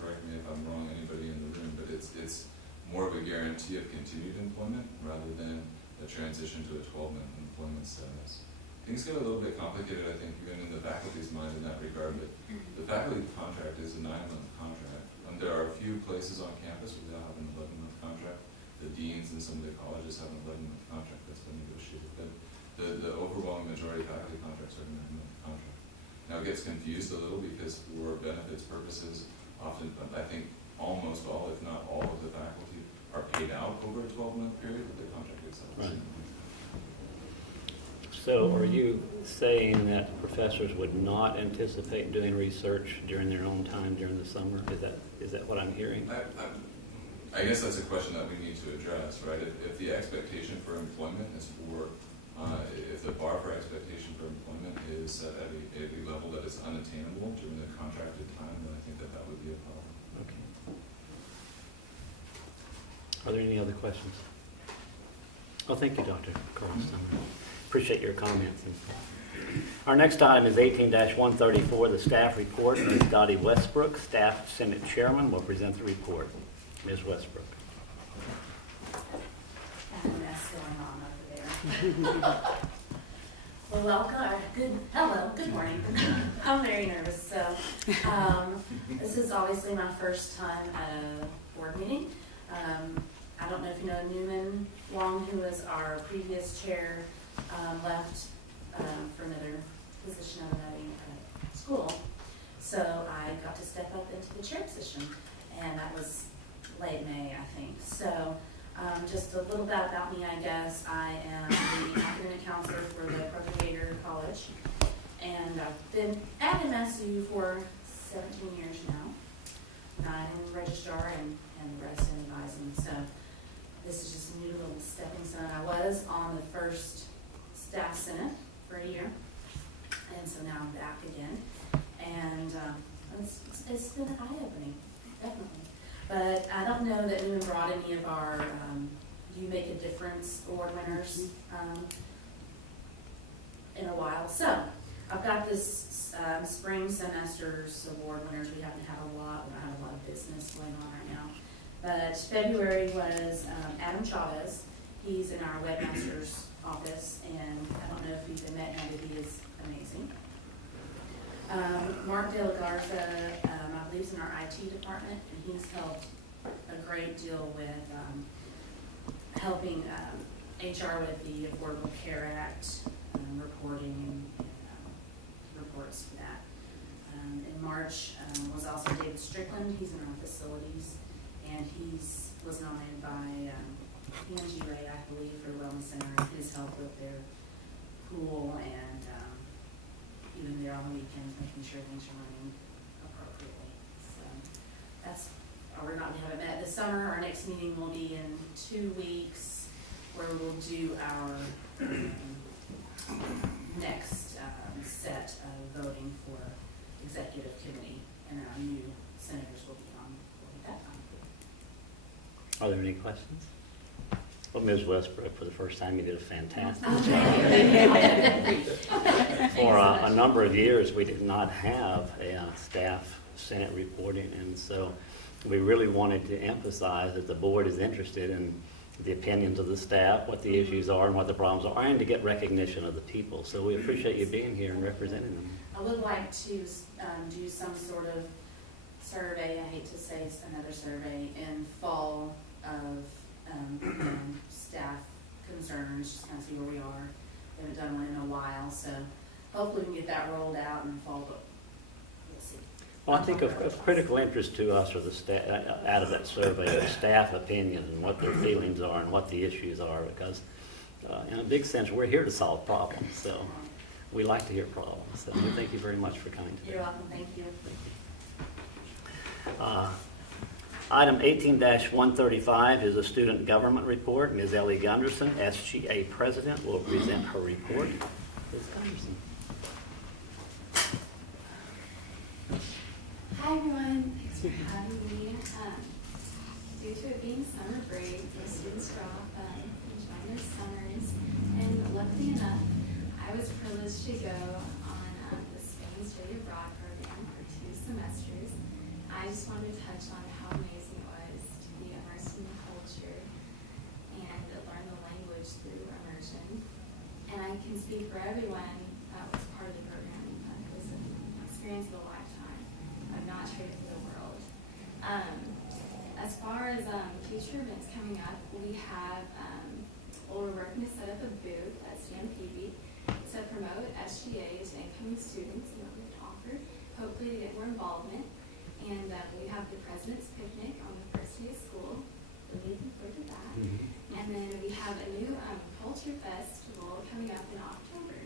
correct me if I'm wrong, anybody in the room, but it's more of a guarantee of continued employment rather than a transition to a 12-month employment status. Things get a little bit complicated, I think, even in the faculty's mind in that regard, but the faculty contract is a 9-month contract. There are a few places on campus where they'll have an 11-month contract. The deans and some of the colleges have an 11-month contract that's been negotiated, but the overwhelming majority of faculty contracts are a 9-month contract. Now it gets confused a little because for benefits purposes, often, I think almost all, if not all of the faculty are paid out over a 12-month period, but the contract itself is Right. So are you saying that professors would not anticipate doing research during their own time during the summer? Is that what I'm hearing? I guess that's a question that we need to address, right? If the expectation for employment is for, if the bar for expectation for employment is set at a level that is unattainable during the contracted time, then I think that would be a problem. Okay. Are there any other questions? Well, thank you, Dr. Carlson. Appreciate your comments. Our next item is 18-134, the staff report. Ms. Dottie Westbrook, Staff Senate Chairman, will present the report. Ms. Westbrook. Got a mess going on over there. Well, welcome. Good morning. I'm very nervous. So, this is obviously my first time at a board meeting. I don't know if you know Newman Wong, who was our previous chair, left for another position at another school. So I got to step up into the chair position, and that was late May, I think. So just a little bit about me, I guess. I am the academic counselor for the Procreator College, and I've been at MSU for 17 years now. 9 in registrar and the rest in advising. So this is just a new little stepping stone. I was on the first staff senate for a year, and so now I'm back again. And it's been eye-opening, definitely. But I don't know that Newman brought any of our You Make a Difference award winners in a while. So I've got this spring semester's award winners. We haven't had a lot. We don't have a lot of business going on right now. But February was Adam Chavez. He's in our webmasters office, and I don't know if you've even met him, but he is amazing. Mark De La Garza, I believe is in our IT department, and he's helped a great deal with helping HR with the Affordable Care Act reporting and reports for that. In March was also David Strickland. He's in our facilities, and was nominated by PNG Ray, I believe, for Wellness Center, and his help with their pool and even there on the weekends, making sure things are running appropriately. So that's, we haven't met this summer. Our next meeting will be in 2 weeks, where we'll do our next set of voting for executive committee, and our new senators will be on at that time. Are there any questions? Well, Ms. Westbrook, for the first time, you did a fantastic job. For a number of years, we did not have a staff Senate reporting, and so we really wanted to emphasize that the board is interested in the opinions of the staff, what the issues are and what the problems are, and to get recognition of the people. So we appreciate you being here and representing them. I would like to do some sort of survey, I hate to say it's another survey, in fall of staff concerns, just kind of see where we are. We haven't done one in a while, so hopefully we can get that rolled out in fall, but we'll see. Well, I think of critical interest to us are the staff, out of that survey, the staff opinions and what their feelings are and what the issues are, because in a big sense, we're here to solve problems. So we like to hear problems. So we thank you very much for coming today. You're welcome. Thank you. Item 18-135 is a student government report. Ms. Ellie Gunderson, SGA President, will present her report. Ms. Gunderson. Hi everyone, thanks for having me. Due to it being summer break, the students are off enjoying their summers, and luckily enough, I was privileged to go on the Spain Study Abroad program for 2 semesters. I just wanted to touch on how amazing it was to be immersed in the culture and learn the language through immersion. And I can speak for everyone that was part of the program. It was an experience of a lifetime. I'm not traded for the world. As far as future events coming up, we have, we're working to set up a booth at Stampede to promote SGA to incoming students and what we can offer, hopefully to get more involvement. And we have the President's Picnic on the first day of school. Really looking forward to that. Mm-hmm. And then we have a new culture festival coming up in October.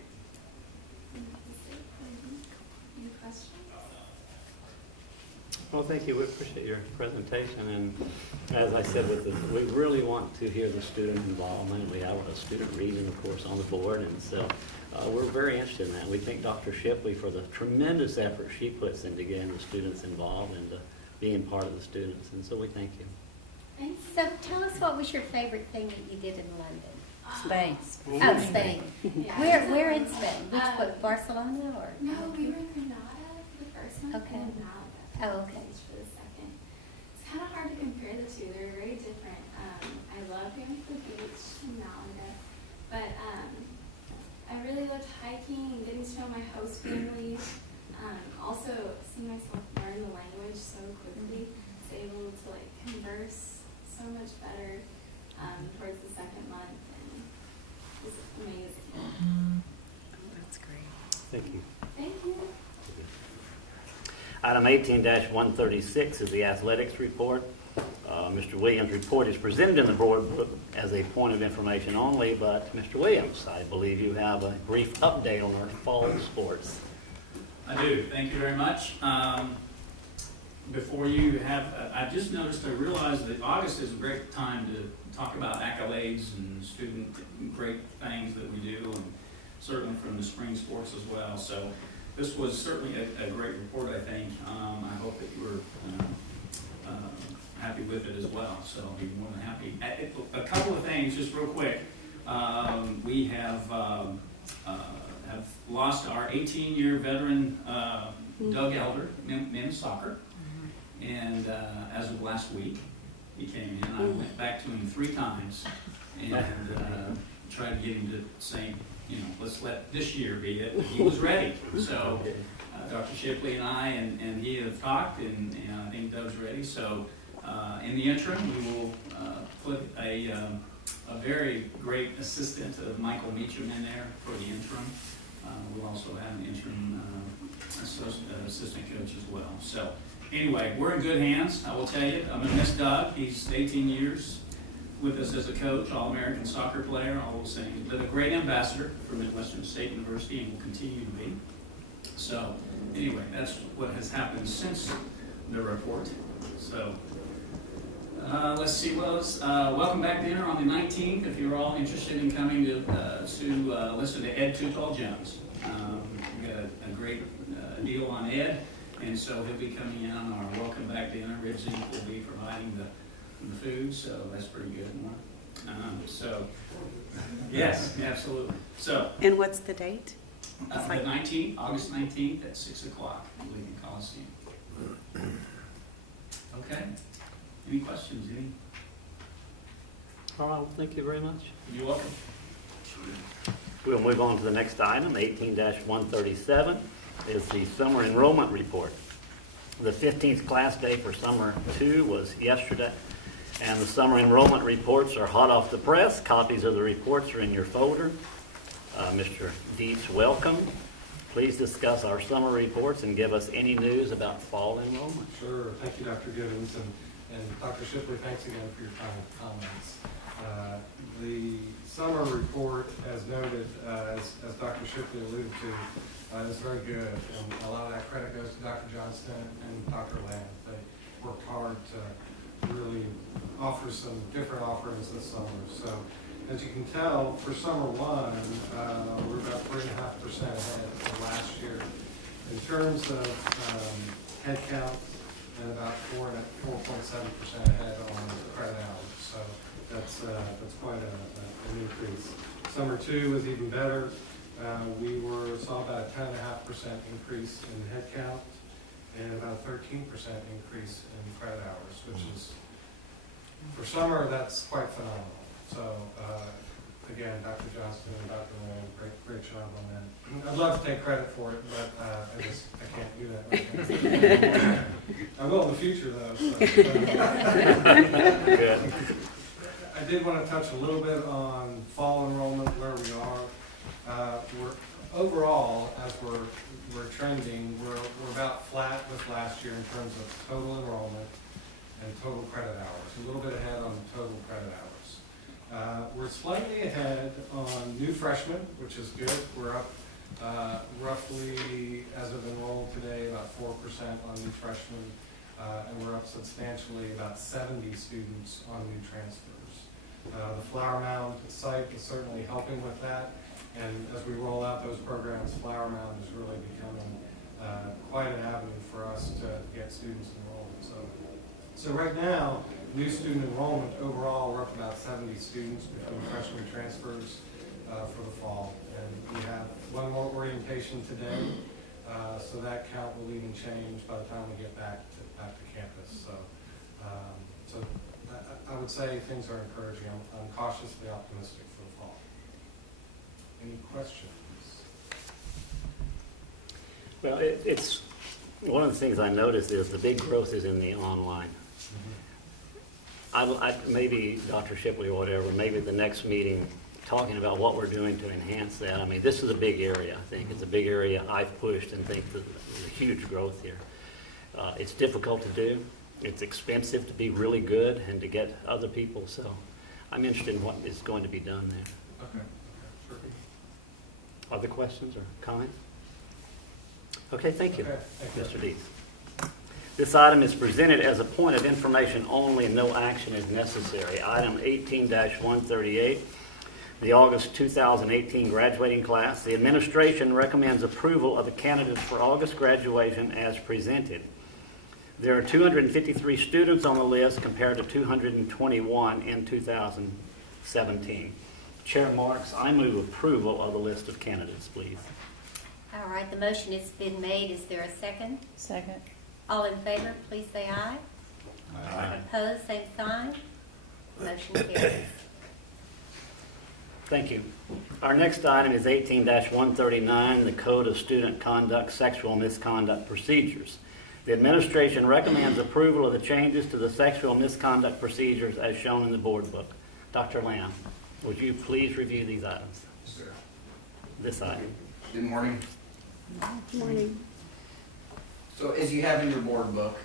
Any questions? Well, thank you. We appreciate your presentation. And as I said, we really want to hear the student involvement. We have a student region, of course, on the board. And so we're very interested in that. We thank Dr. Shipley for the tremendous effort she puts into getting the students involved and being part of the students. And so we thank you. And so tell us, what was your favorite thing that you did in London? Spain. Oh, Spain. Yeah. Where in Spain? Which one, Barcelona or? No, we were in Granada for the first one. Okay. And Malaga. Oh, okay. For the second. It's kind of hard to compare the two. They're very different. I love going to the beach in Malaga, but I really loved hiking and getting to know my host family. Also seeing myself learn the language so quickly, was able to like converse so much better towards the second month, and it was amazing. That's great. Thank you. Thank you. Item 18-136 is the athletics report. Mr. Williams' report is presented in the board book as a point of information only, but Mr. Williams, I believe you have a brief update on our fall sports. I do. Thank you very much. Before you have, I just noticed, I realized that August is a great time to talk about accolades and student great things that we do, and certainly from the spring sports as well. So this was certainly a great report, I think. I hope that you were happy with it as well. So I'll be more than happy. A couple of things, just real quick. We have lost our 18-year veteran Doug Elder, men's soccer. And as of last week, he came in. I went back to him 3 times, and tried to get him to say, you know, let's let this year be it. He was ready. So Dr. Shipley and I and he have talked, and I think Doug's ready. So in the interim, we will put a very great assistant of Michael Meacham in there for the interim. We'll also have an interim assistant coach as well. So anyway, we're in good hands. I will tell you, I'm going to miss Doug. He's 18 years with us as a coach, All-American soccer player, all those things, but a great ambassador for Midwestern State University and will continue to be. So anyway, that's what has happened since the report. So let's see what else. Welcome back dinner on the 19th if you're all interested in coming to listen to Ed Tutall Jones. We got a great deal on Ed, and so he'll be coming in on our welcome back dinner. Ridge Inc. will be providing the food, so that's pretty good. So yes, absolutely. So And what's the date? the 19th, August 19th at 6 o'clock at Lincoln Coliseum. Okay. Any questions? Any? All right, well, thank you very much. You're welcome. We'll move on to the next item, 18-137, is the summer enrollment report. The 15th class day for summer 2 was yesterday, and the summer enrollment reports are hot off the press. Copies of the reports are in your folder. Mr. Dietz, welcome. Please discuss our summer reports and give us any news about fall enrollment. Sure. Thank you, Dr. Gibbons, and Dr. Shipley, thanks again for your kind comments. The summer report, as noted, as Dr. Shipley alluded to, is very good, and a lot of that credit goes to Dr. Johnston and Dr. Lamb. They worked hard to really offer some different offerings this summer. So, as you can tell, for summer 1, we're about 3.5% ahead of last year. In terms of head count, and about 4.7% ahead on credit hours. So that's quite an increase. Summer 2 was even better. We saw about a 10.5% increase in head count and about a 13% increase in credit hours, which is, for summer, that's quite phenomenal. So, again, Dr. Johnston and Dr. Lamb, great job on that. I'd love to take credit for it, but I can't do that right now. I will in the future, though. So, Good. I did want to touch a little bit on fall enrollment, where we are. We're overall, as we're trending, we're about flat with last year in terms of total enrollment and total credit hours. A little bit ahead on total credit hours. We're slightly ahead on new freshmen, which is good. We're up roughly, as of enrolled today, about 4% on new freshmen, and we're up substantially about 70 students on new transfers. The Flower Mound site is certainly helping with that, and as we roll out those programs, Flower Mound is really becoming quite an avenue for us to get students enrolled. So right now, new student enrollment overall, we're up about 70 students between freshman transfers for the fall. And we have one more orientation today, so that count will even change by the time we get back to campus. So I would say things are encouraging. I'm cautiously optimistic for the fall. Any questions? Well, it's one of the things I noticed is the big growth is in the online. Maybe Dr. Shipley or whatever, maybe the next meeting, talking about what we're doing to enhance that. I mean, this is a big area, I think. It's a big area I've pushed and think that there's a huge growth here. It's difficult to do. It's expensive to be really good and to get other people. So I'm interested in what is going to be done there. Okay. Sure. Other questions or comments? Okay, thank you, Okay, thank you. Mr. Dietz. This item is presented as a point of information only and no action is necessary. Item 18-138, the August 2018 graduating class. The administration recommends approval of the candidates for August graduation as presented. There are 253 students on the list compared to 221 in 2017. Chair Marks, I move approval of the list of candidates, please. All right, the motion has been made. Is there a second? Second. All in favor, please say aye. Aye. Opposed, same sign. Motion carries. Thank you. Our next item is 18-139, the Code of Student Conduct Sexual Misconduct Procedures. The administration recommends approval of the changes to the sexual misconduct procedures as shown in the board book. Dr. Lamb, would you please review these items? Sure. This item. Good morning. Good morning. So as you have in your board book,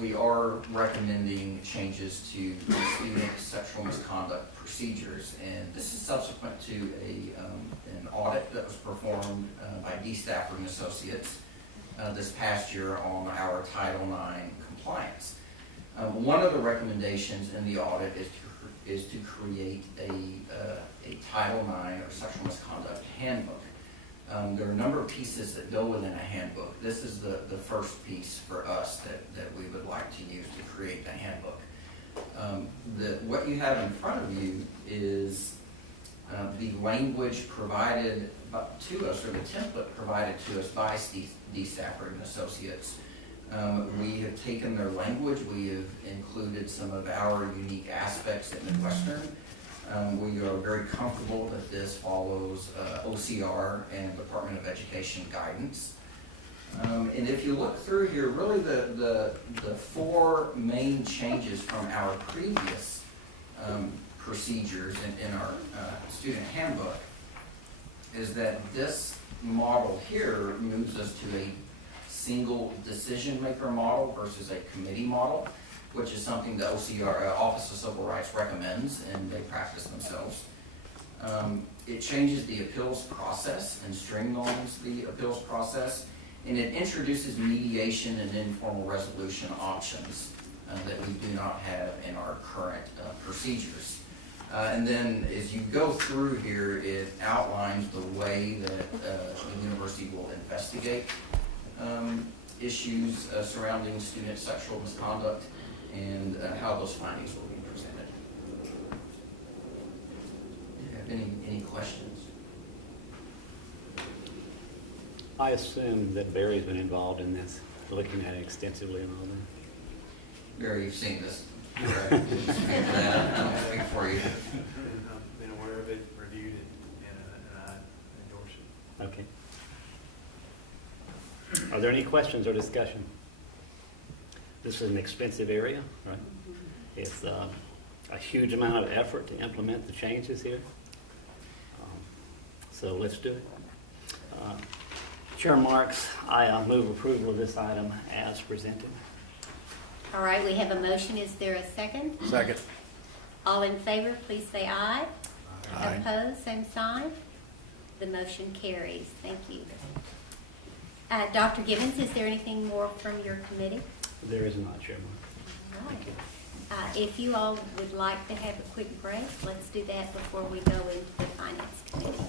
we are recommending changes to the student sexual misconduct procedures. And this is subsequent to an audit that was performed by D. Stafford and Associates this past year on our Title IX compliance. One of the recommendations in the audit is to create a Title IX or sexual misconduct handbook. There are a number of pieces that go within a handbook. This is the first piece for us that we would like to use to create a handbook. What you have in front of you is the language provided to us, or the template provided to us by D. Stafford and Associates. We have taken their language, we have included some of our unique aspects in Midwestern. We are very comfortable that this follows OCR and Department of Education guidance. And if you look through here, really the four main changes from our previous procedures in our student handbook is that this model here moves us to a single decision maker model versus a committee model, which is something the OCR, Office of Civil Rights, recommends, and they practice themselves. It changes the appeals process and streamlines the appeals process, and it introduces mediation and informal resolution options that we do not have in our current procedures. And then as you go through here, it outlines the way that the university will investigate issues surrounding student sexual misconduct and how those findings will be presented. Do you have any questions? I assume that Barry's been involved in this, looking at it extensively and all that. Barry, you've seen this, correct? I don't speak for you. I've been aware of it, reviewed it, and I endorse it. Okay. Are there any questions or discussion? This is an expensive area, right? It's a huge amount of effort to implement the changes here. So let's do it. Chair Marks, I move approval of this item as presented. All right, we have a motion. Is there a second? Second. All in favor, please say aye. Aye. Opposed, same sign. The motion carries. Thank you. Dr. Gibbons, is there anything more from your committee? There is not, Chair Marks. All right. If you all would like to have a quick break, let's do that before we go into the Finance Committee.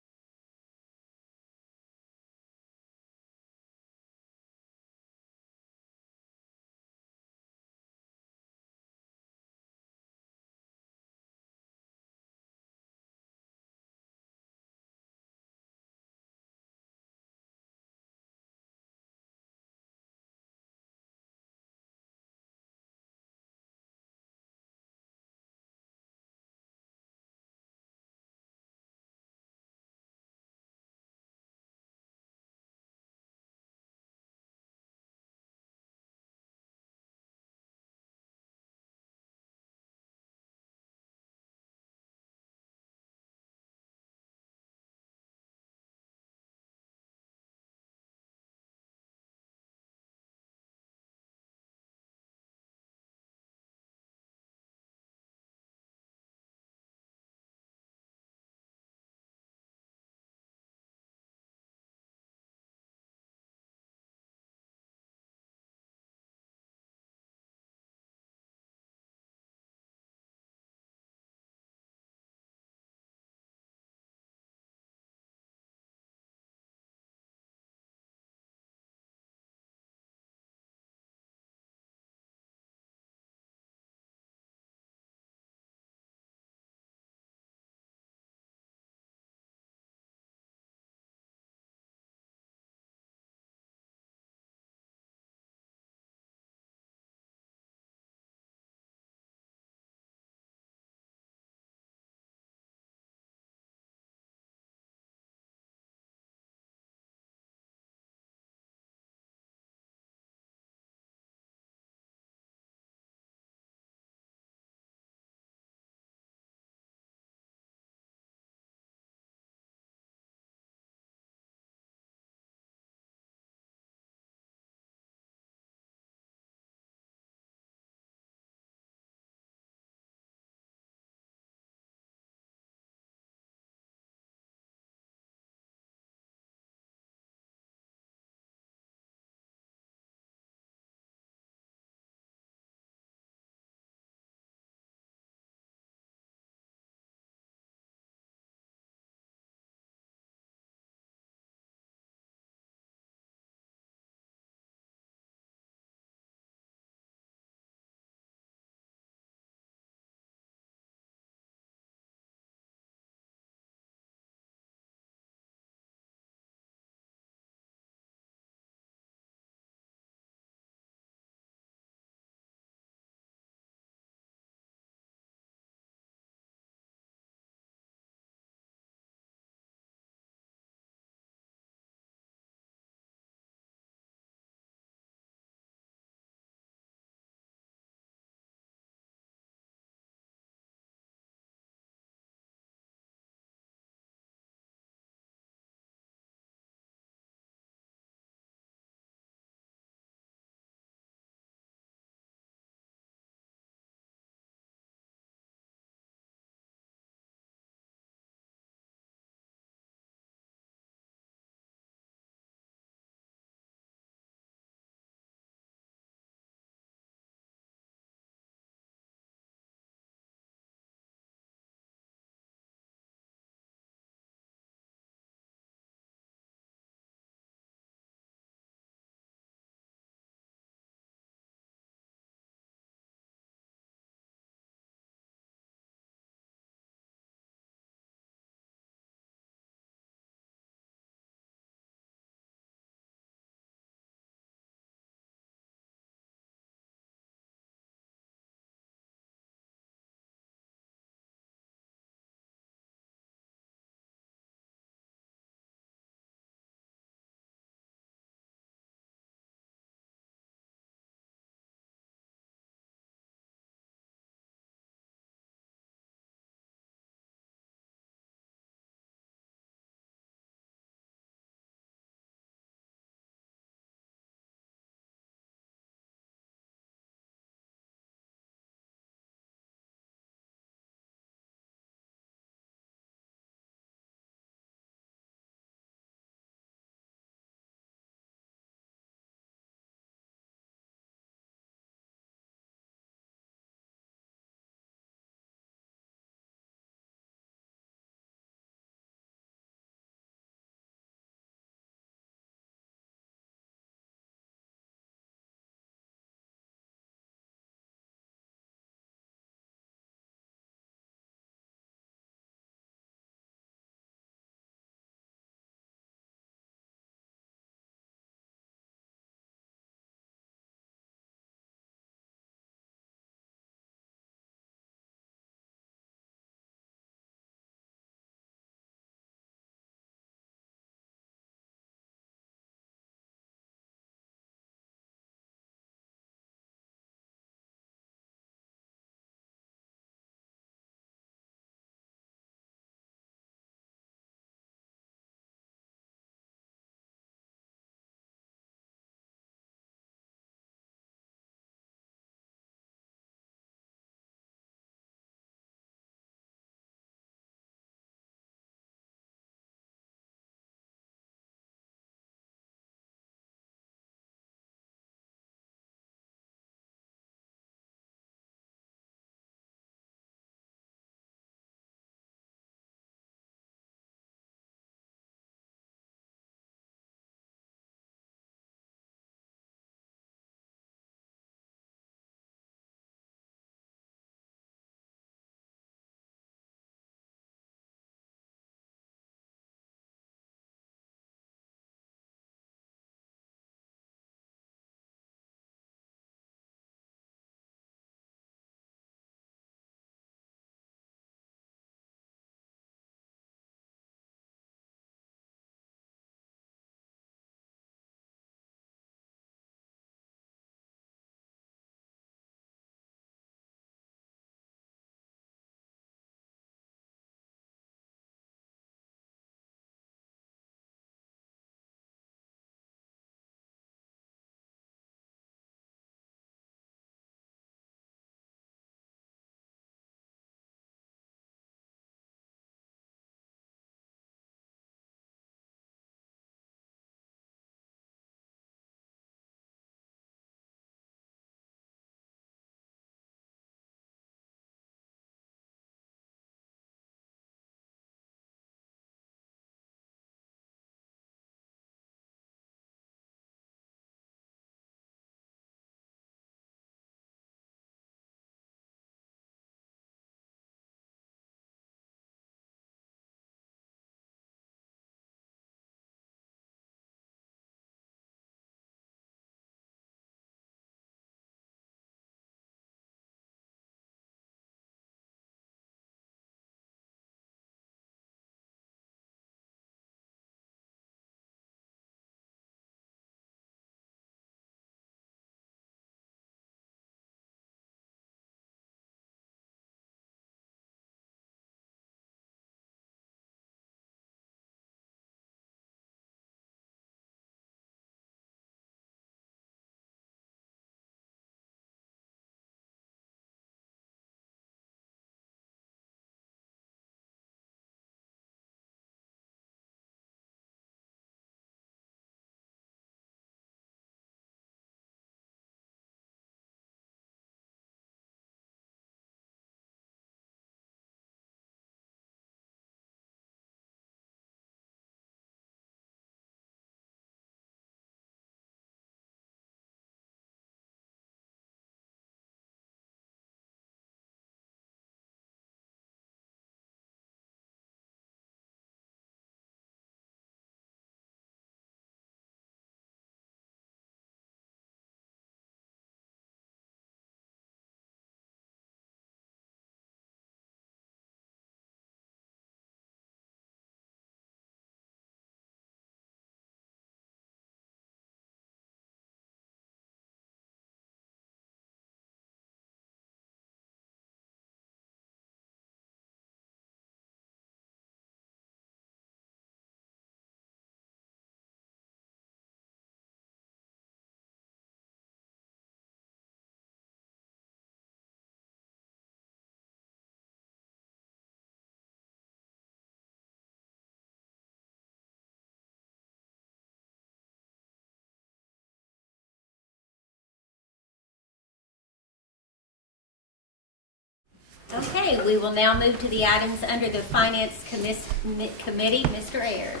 Okay, we will now move to the items under the Finance Committee. Mr. Ayers.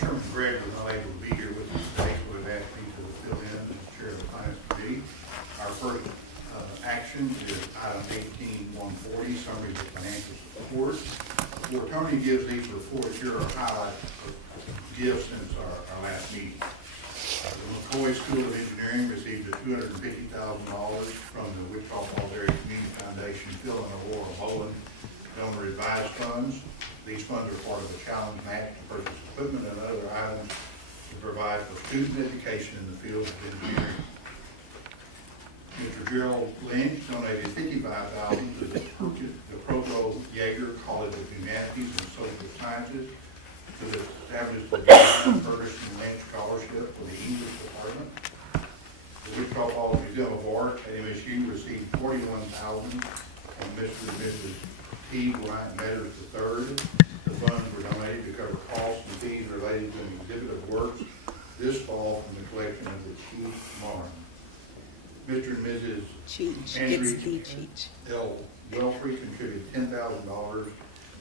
Chairman Gregg was not able to be here with us today, so has asked me to fill in as chair of the Finance Committee. Our first action is item 18-140, summary of financial support. Before Tony gives these reports, here are highlights of gifts since our last meeting. The McCoy School of Engineering received $250,000 from the Wichita Falls Area Community Foundation, Phil and Aurora Boland donor advised funds. These funds are part of a challenge match to purchase equipment and other items to provide for student education in the field of engineering. Mr. Gerald Lynch donated $55,000 to the Provo Yeager College of Humanities and Social Sciences to establish the Ferguson Lynch Scholarship for the English Department. The Wichita Falls Museum of Art at MSU received $41,000 from Mr. and Mrs. P. Bryant Meadows III. The funds were donated to cover costs and fees related to an exhibit of works this fall from the collection of the Chief Marn. Mr. and Mrs. Cheech L. Welfrey contributed $10,000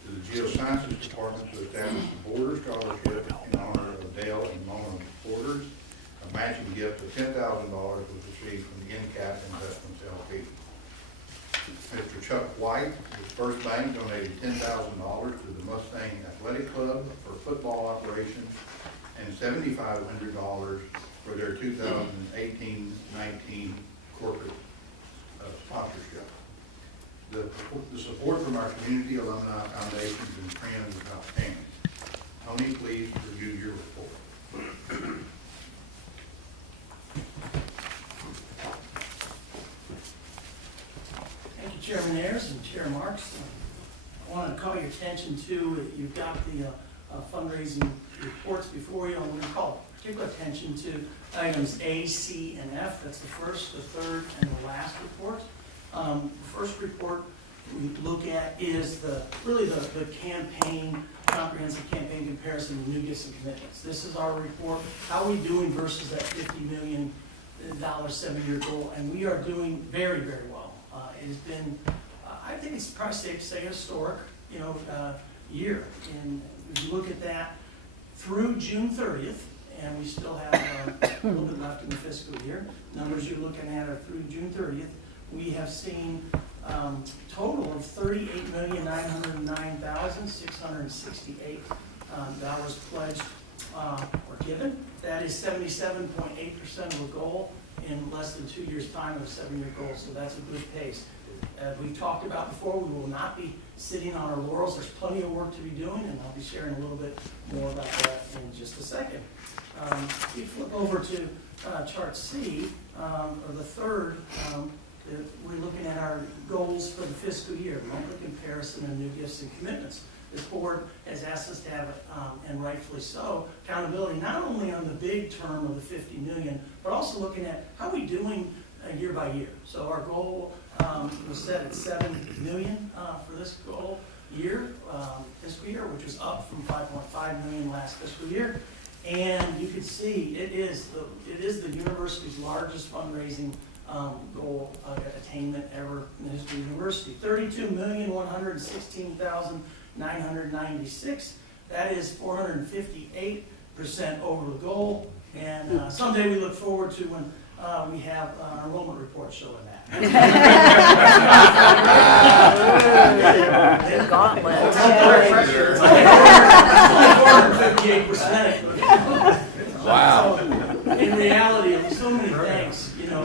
to the Geosciences Department to establish the Border Scholarship in honor of Dale and Mona Borders. A matching gift of $10,000 was received from the NCAP Investments LP. Mr. Chuck White, his First Bank, donated $10,000 to the Mustang Athletic Club for football operations and $7,500 for their 2018-19 corporate sponsorship. The support from our community, alumni foundations, and friends is outstanding. Tony, please review your report. Thank you, Chairman Ayers and Chair Marks. I want to call your attention to, you've got the fundraising reports before you. I'm going to call particular attention to items A, C, and F. That's the first, the third, and the last report. The first report we look at is really the campaign, comprehensive campaign comparison of new gifts and commitments. This is our report. How are we doing versus that $50 million 7-year goal? And we are doing very, very well. It has been, I think it's probably safe to say, historic, year. And if you look at that through June 30th, and we still have a little bit left in the fiscal year. Numbers you're looking at are through June 30th. We have seen total of $38,909,668 pledged or given. That is 77.8% of a goal in less than 2 years' time of a 7-year goal. So that's a good pace. As we talked about before, we will not be sitting on our laurels. There's plenty of work to be doing, and I'll be sharing a little bit more about that in just a second. If you flip over to chart C, or the third, we're looking at our goals for the fiscal year, monthly comparison of new gifts and commitments. This board has asked us to have, and rightfully so, accountability not only on the big term of the $50 million, but also looking at how we're doing year by year. So our goal was set at $7 million for this goal year, fiscal year, which was up from $5.5 million last fiscal year. And you can see it is the university's largest fundraising goal attainment ever in the history of the university. $32,116,996. That is 458% over the goal. And someday we look forward to when we have our enrollment report showing that. Gauntlet. 458%. Wow. So, in reality, so many things, go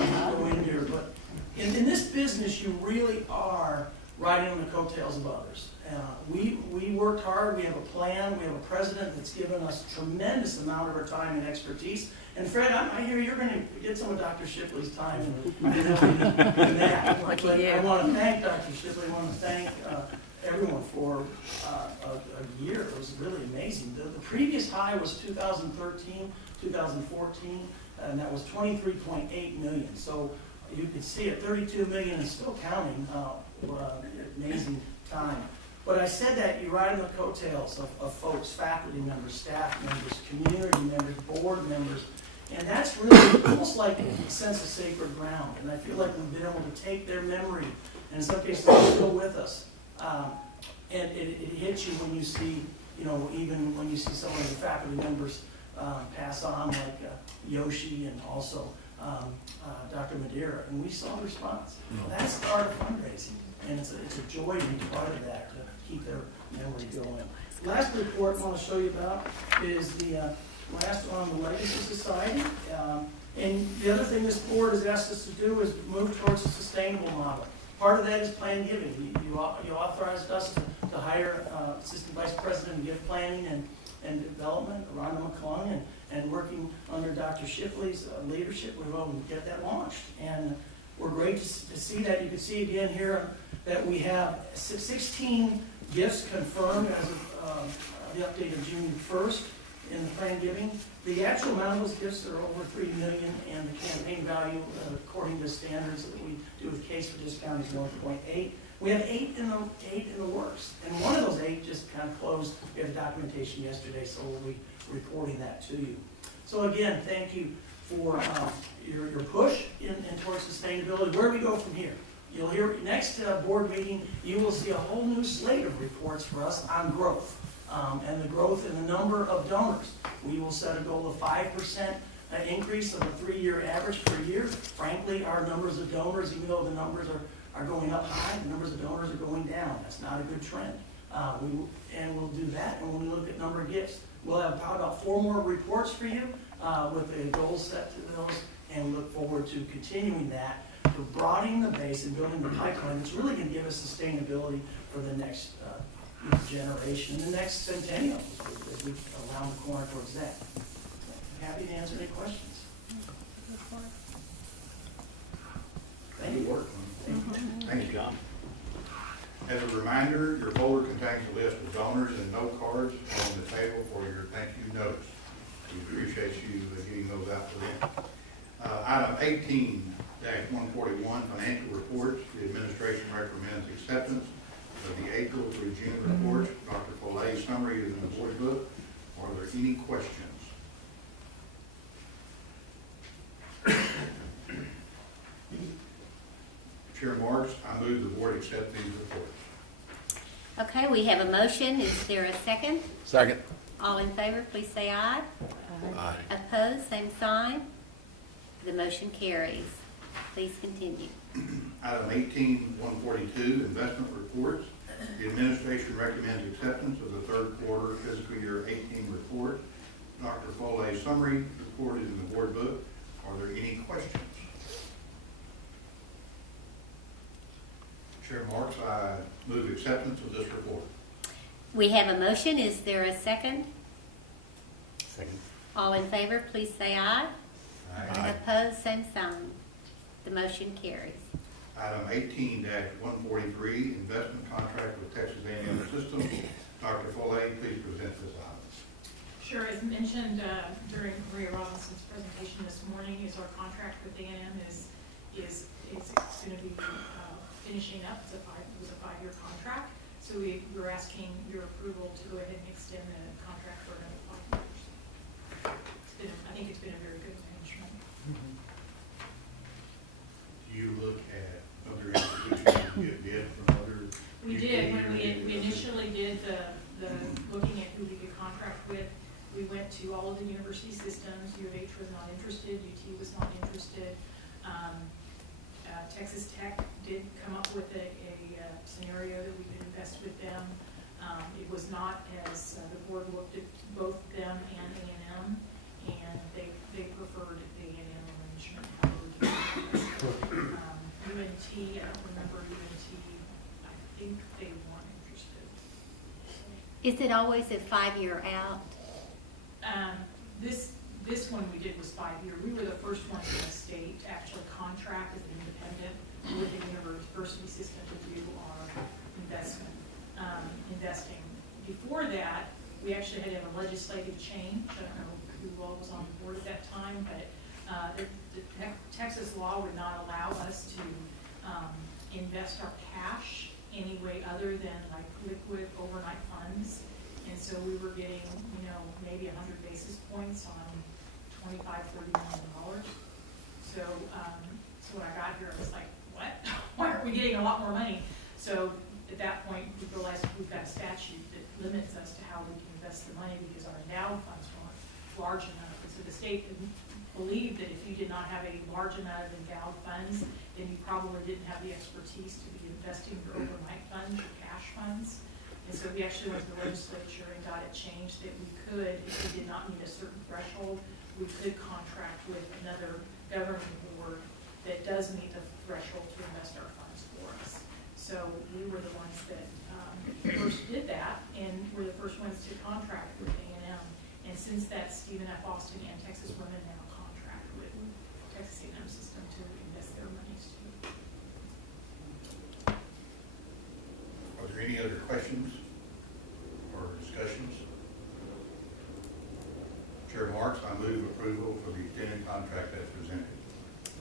in here. But in this business, you really are riding on the coattails of others. We worked hard. We have a plan. We have a president that's given us a tremendous amount of our time and expertise. And Fred, I hear you're going to get some of Dr. Shipley's time in that. But I want to thank Dr. Shipley. I want to thank everyone for a year. It was really amazing. The previous high was 2013, 2014, and that was 23.8 million. So you can see at 32 million and still counting, amazing time. But I said that you ride on the coattails of folks, faculty members, staff members, community members, board members, and that's really almost like a sense of sacred ground. And I feel like we've been able to take their memory, and in some cases they're still with us, And it hits you when you see, even when you see some of the faculty members pass on, like Yoshi and also Dr. Madeira, and we saw the response. That's part of fundraising, and it's a joy to be part of that, to keep their memory going. Last report I want to show you about is the last on the Legacy Society. And the other thing this board has asked us to do is move towards a sustainable model. Part of that is plan giving. You authorized us to hire Assistant Vice President of Gift Planning and Development, Rhonda McClung, and working under Dr. Shipley's leadership, we will get that launched. And we're great to see that. You can see again here that we have 16 gifts confirmed as of the update of June 1st in the plan giving. The actual amount of those gifts are over $3 million, and the campaign value, according to standards that we do with case for discount, is 1.8. We have eight in the works, and one of those 8 just kind of closed. We had documentation yesterday, so we'll be reporting that to you. So again, thank you for your push in towards sustainability. Where do we go from here? You'll hear next board meeting, you will see a whole new slate of reports for us on growth. And the growth in the number of donors. We will set a goal of 5% increase of a 3-year average per year. Frankly, our numbers of donors, even though the numbers are going up high, the numbers of donors are going down. That's not a good trend. We'll do that, and when we look at number of gifts, we'll have probably about 4 more reports for you with the goals set to those, and we look forward to continuing that, to broadening the base and building the pipeline. It's really going to give us sustainability for the next generation, the next centennial, as we around the corner towards that. Happy to answer any questions. Thank you. Thank you, John. As a reminder, your folder contains a list of donors and note cards on the table for your thank you notes. We appreciate you getting those out to them. Item 18-141, financial reports. The administration recommends acceptance of the April through June report. Dr. Foley's summary is in the board book. Are there any questions? Chair Marks, I move the board accept these reports. Okay, we have a motion. Is there a second? Second. All in favor, please say aye. Aye. Opposed, same sign. The motion carries. Please continue. Item 18-142, investment reports. The administration recommends acceptance of the third quarter fiscal year 18 report. Dr. Foley's summary report is in the board book. Are there any questions? Chair Marks, I move acceptance of this report. We have a motion. Is there a second? Second. All in favor, please say aye. Aye. Opposed, same sign. The motion carries. Item 18-143, investment contract with Texas A&M System. Dr. Foley, please present this item. Sure, as mentioned during Maria Robinson's presentation this morning, is our contract with A&M is going to be finishing up. It was a 5-year contract, so we're asking your approval to go ahead and extend the contract for another 5 years. I think it's been a very good arrangement. Do you look at other institutions and get bid from other? We did, when we initially did the looking at who we could contract with, we went to all of the university systems. U of H was not interested, UT was not interested. Texas Tech did come up with a scenario that we could invest with them. It was not as, the board looked at both them and A&M, and they preferred the A&M arrangement. UNT, I don't remember UNT, I think they weren't interested. Is it always a 5-year out? This one we did was 5-year. We were the first ones in the state to actually contract as an independent with the university system to do our investing. Before that, we actually had to have a legislative change. I don't know who all was on the board at that time, but the Texas law would not allow us to invest our cash any way other than like liquid overnight funds. And so we were getting, maybe 100 basis points on $25–30 million. So when I got here, I was like, what? Why aren't we getting a lot more money? So at that point, we realized we've got a statute that limits us to how we can invest the money because our endowed funds weren't large enough. And so the state believed that if you did not have a large amount of endowed funds, then you probably didn't have the expertise to be investing your overnight funds, your cash funds. And so we actually went to the legislature and got it changed that we could, if we did not meet a certain threshold, we could contract with another governing board that does meet the threshold to invest our funds for us. So we were the ones that first did that, and we're the first ones to contract with A&M. And since that, Stephen F. Austin and Texas Women now contract with Texas A&M system to invest their monies to. Are there any other questions or discussions? Chair Marks, I move approval for the extended contract as presented.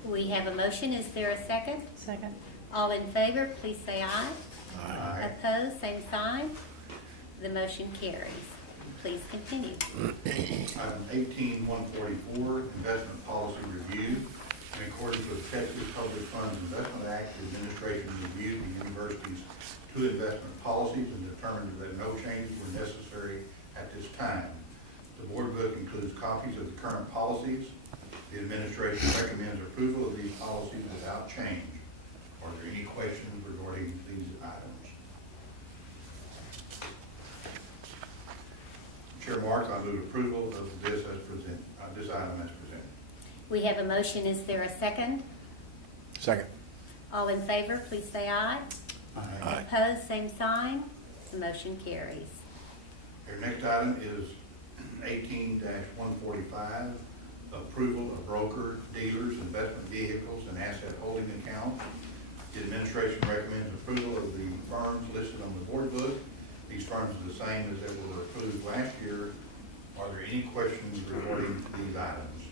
We have a motion. Is there a second? Second. All in favor, please say aye. Aye. Opposed, same sign. The motion carries. Please continue. Item 18-144, investment policy review. In accordance with Texas Public Funds Investment Act, the administration reviewed the university's 2 investment policies and determined that no changes were necessary at this time. The board book includes copies of the current policies. The administration recommends approval of these policies without change. Are there any questions regarding these items? Chair Marks, I move approval of this as presented, this item as presented. We have a motion. Is there a second? Second. All in favor, please say aye. Aye. Opposed, same sign. The motion carries. Our next item is 18-145, approval of broker, dealers, investment vehicles, and asset holding accounts. The administration recommends approval of the firms listed on the board book. These firms are the same as that were approved last year. Are there any questions regarding these items?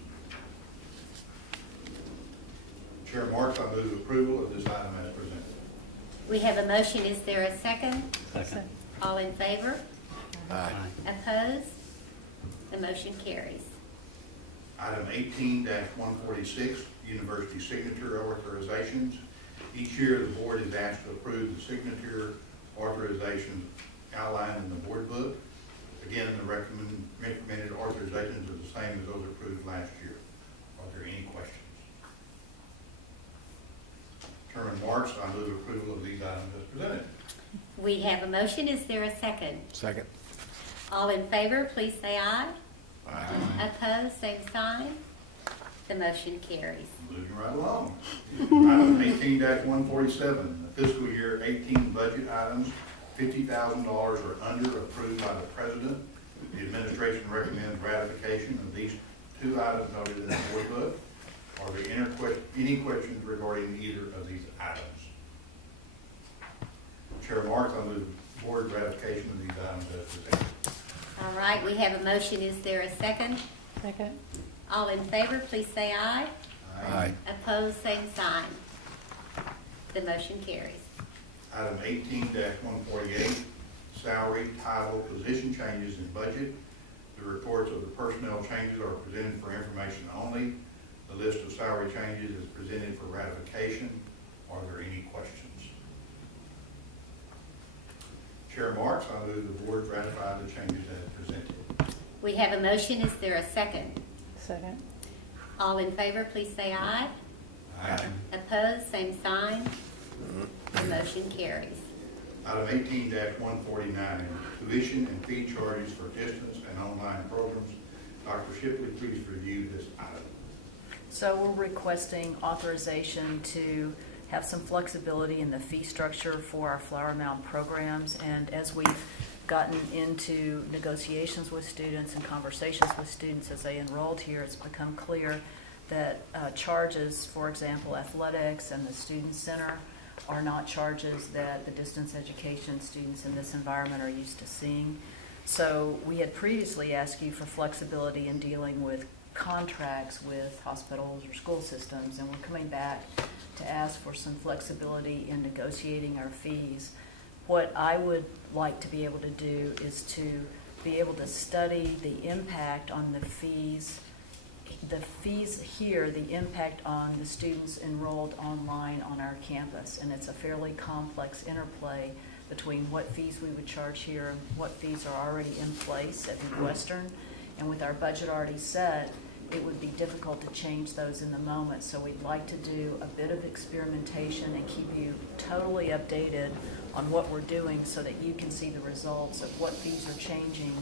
Chair Marks, I move approval of this item as presented. We have a motion. Is there a second? Second. All in favor? Aye. Opposed? The motion carries. Item 18-146, university signature authorizations. Each year, the board is asked to approve the signature authorizations outlined in the board book. Again, the recommended authorizations are the same as those approved last year. Are there any questions? Chairman Marks, I move approval of these items as presented. We have a motion. Is there a second? Second. All in favor, please say aye. Aye. Opposed, same sign. The motion carries. Moving right along. Item 18-147, the fiscal year 18 budget items, $50,000 or under approved by the president. The administration recommends ratification of these 2 items noted in the board book. Are there any questions regarding either of these items? Chair Marks, I move board ratification of these items as presented. All right, we have a motion. Is there a second? Second. All in favor, please say aye. Aye. Opposed, same sign. The motion carries. Item 18-148, salary, title, position changes in budget. The reports of the personnel changes are presented for information only. The list of salary changes is presented for ratification. Are there any questions? Chair Marks, I move the board ratify the changes as presented. We have a motion. Is there a second? Second. All in favor, please say aye. Aye. Opposed, same sign. The motion carries. Item 18-149, tuition and fee charges for distance and online programs. Dr. Shipley, please review this item. So we're requesting authorization to have some flexibility in the fee structure for our Flower Mound programs. And as we've gotten into negotiations with students and conversations with students as they enrolled here, it's become clear that charges, for example, athletics and the student center, are not charges that the distance education students in this environment are used to seeing. So we had previously asked you for flexibility in dealing with contracts with hospitals or school systems, and we're coming back to ask for some flexibility in negotiating our fees. What I would like to be able to do is to be able to study the impact on the fees here, the impact on the students enrolled online on our campus. And it's a fairly complex interplay between what fees we would charge here and what fees are already in place at Midwestern. And with our budget already set, it would be difficult to change those in the moment. So we'd like to do a bit of experimentation and keep you totally updated on what we're doing so that you can see the results of what fees are changing,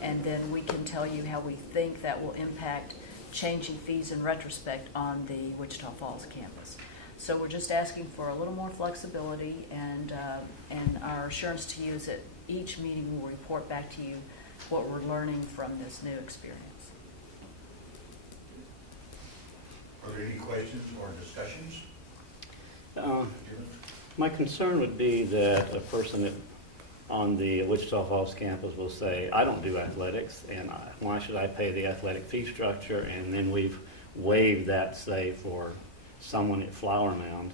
and then we can tell you how we think that will impact changing fees in retrospect on the Wichita Falls campus. So we're just asking for a little more flexibility, and our assurance to you is that each meeting will report back to you what we're learning from this new experience. Are there any questions or discussions? My concern would be that a person on the Wichita Falls campus will say, I don't do athletics, and why should I pay the athletic fee structure? And then we've waived that, say, for someone at Flower Mound.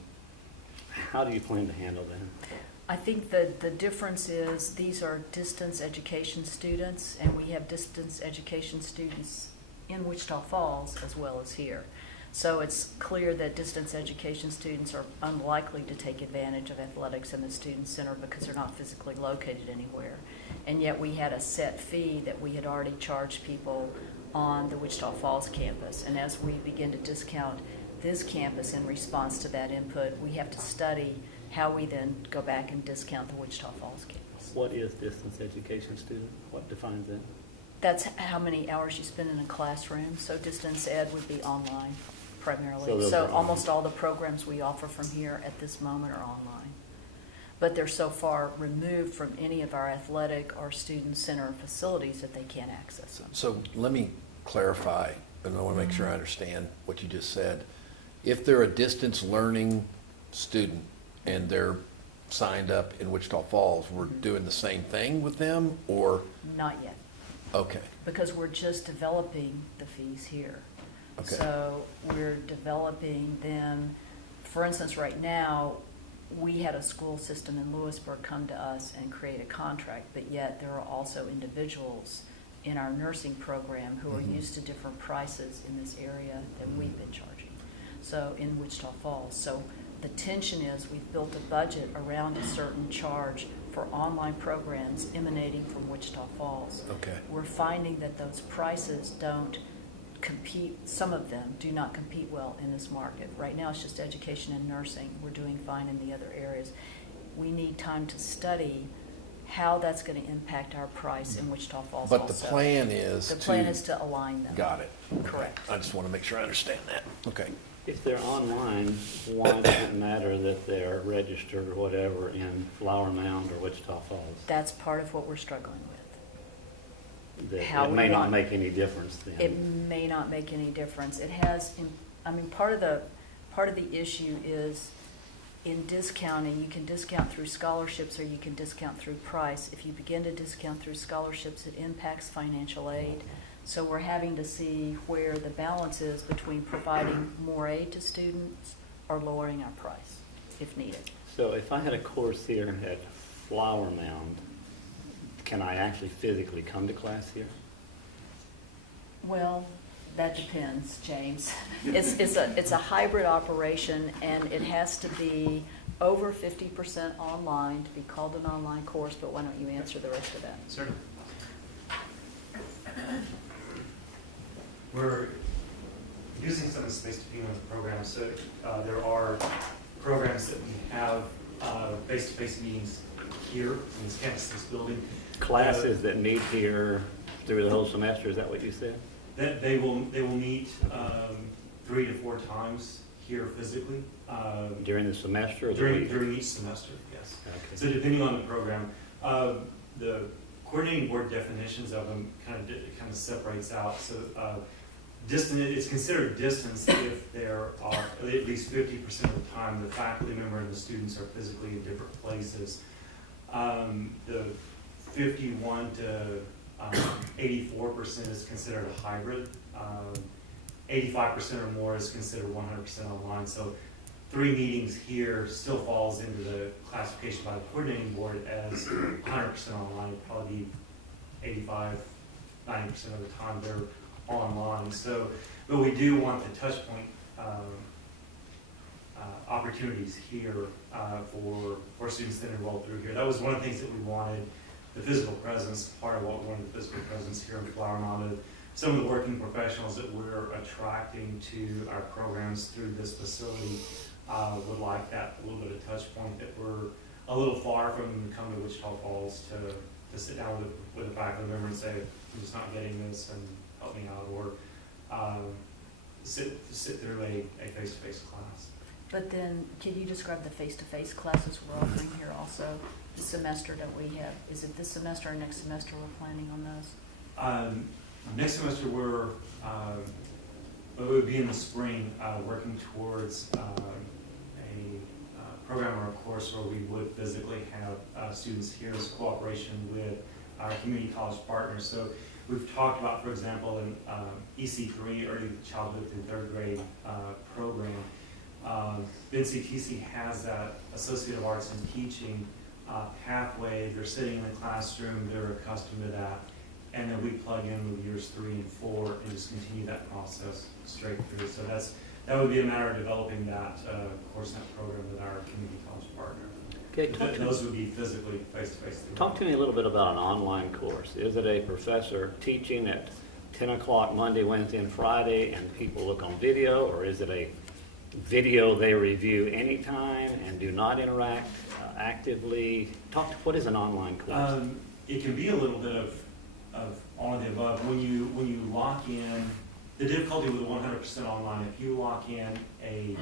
How do you plan to handle that? I think that the difference is these are distance education students, and we have distance education students in Wichita Falls as well as here. So it's clear that distance education students are unlikely to take advantage of athletics in the student center because they're not physically located anywhere. And yet we had a set fee that we had already charged people on the Wichita Falls campus. And as we begin to discount this campus in response to that input, we have to study how we then go back and discount the Wichita Falls campus. What is distance education student? What defines that? That's how many hours you spend in a classroom. So distance ed would be online primarily. So those So are almost all the programs we offer from here at this moment are online. But they're so far removed from any of our athletic or student center facilities that they can't access them. So let me clarify, and I want to make sure I understand what you just said. If they're a distance learning student and they're signed up in Wichita Falls, we're doing the same thing with them, or? Not yet, Okay, because we're just developing the fees here. okay. So we're developing them. For instance, right now, we had a school system in Lewisburg come to us and create a contract, but yet there are also individuals in our nursing program who are used to different prices in this area than we've been charging. So in Wichita Falls. So the tension is we've built a budget around a certain charge for online programs emanating from Wichita Falls. Okay. We're finding that those prices don't compete, some of them do not compete well in this market. Right now it's just education and nursing. We're doing fine in the other areas. We need time to study how that's going to impact our price in Wichita Falls But also. the plan is The plan is to align them. Got it. Correct. I just want to make sure I understand that. Okay. If they're online, why does it matter that they're registered or whatever in Flower Mound or Wichita Falls? That's part of what we're struggling with. That How it we may not want- make any difference then. It may not make any difference. It has, I mean, part of the issue is in discounting, you can discount through scholarships or you can discount through price. If you begin to discount through scholarships, it impacts financial aid. So we're having to see where the balance is between providing more aid to students or lowering our price if needed. So if I had a course here at Flower Mound, can I actually physically come to class here? Well, that depends, James. It's a hybrid operation, and it has to be over 50% online to be called an online course, but why don't you answer the rest of that? Certainly. We're using some of the space to be on the program, so there are programs that we have face-to-face meetings here in this campus, this building. Classes that meet here through the whole semester, is that what you said? That they will meet 3 to 4 times here physically. During the semester or the During, week? during each semester, yes. Okay. So depending on the program, the coordinating board definitions of them kind of separates out. So distant, it's considered distance if there are at least 50% of the time the faculty member and the students are physically in different places. The 51 to 84% is considered a hybrid. 85% or more is considered 100% online. So 3 meetings here still falls into the classification by the coordinating board as 100% online. It'd probably be 85, 90% of the time they're online. So, but we do want the touch point opportunities here for students that enroll through here. That was one of the things that we wanted, the physical presence, part of what we wanted the physical presence here in Flower Mound. Some of the working professionals that we're attracting to our programs through this facility would like that little bit of touch point, that we're a little far from them to come to Wichita Falls to sit down with a faculty member and say, I'm just not getting this and help me out, or sit through a face-to-face class. But then, can you describe the face-to-face classes we're offering here also? This semester, don't we have, is it this semester or next semester we're planning on those? Next semester it would be in the spring, working towards a program or a course where we would physically have students here as cooperation with our community college partners. So we've talked about, for example, in EC3, Early Childhood through Third Grade program, NCTC has that Associate of Arts in Teaching pathway. They're sitting in the classroom, they're accustomed to that, and then we plug in with years 3 and 4 and just continue that process straight through. So that would be a matter of developing that course net program with our community college partner. Okay, Those would be physically face-to-face. Talk to me a little bit about an online course. Is it a professor teaching at 10 o'clock Monday, Wednesday, and Friday, and people look on video, or is it a video they review anytime and do not interact actively? What is an online course? It can be a little bit of all of the above. When you lock in, the difficulty with 100% online, if you lock in a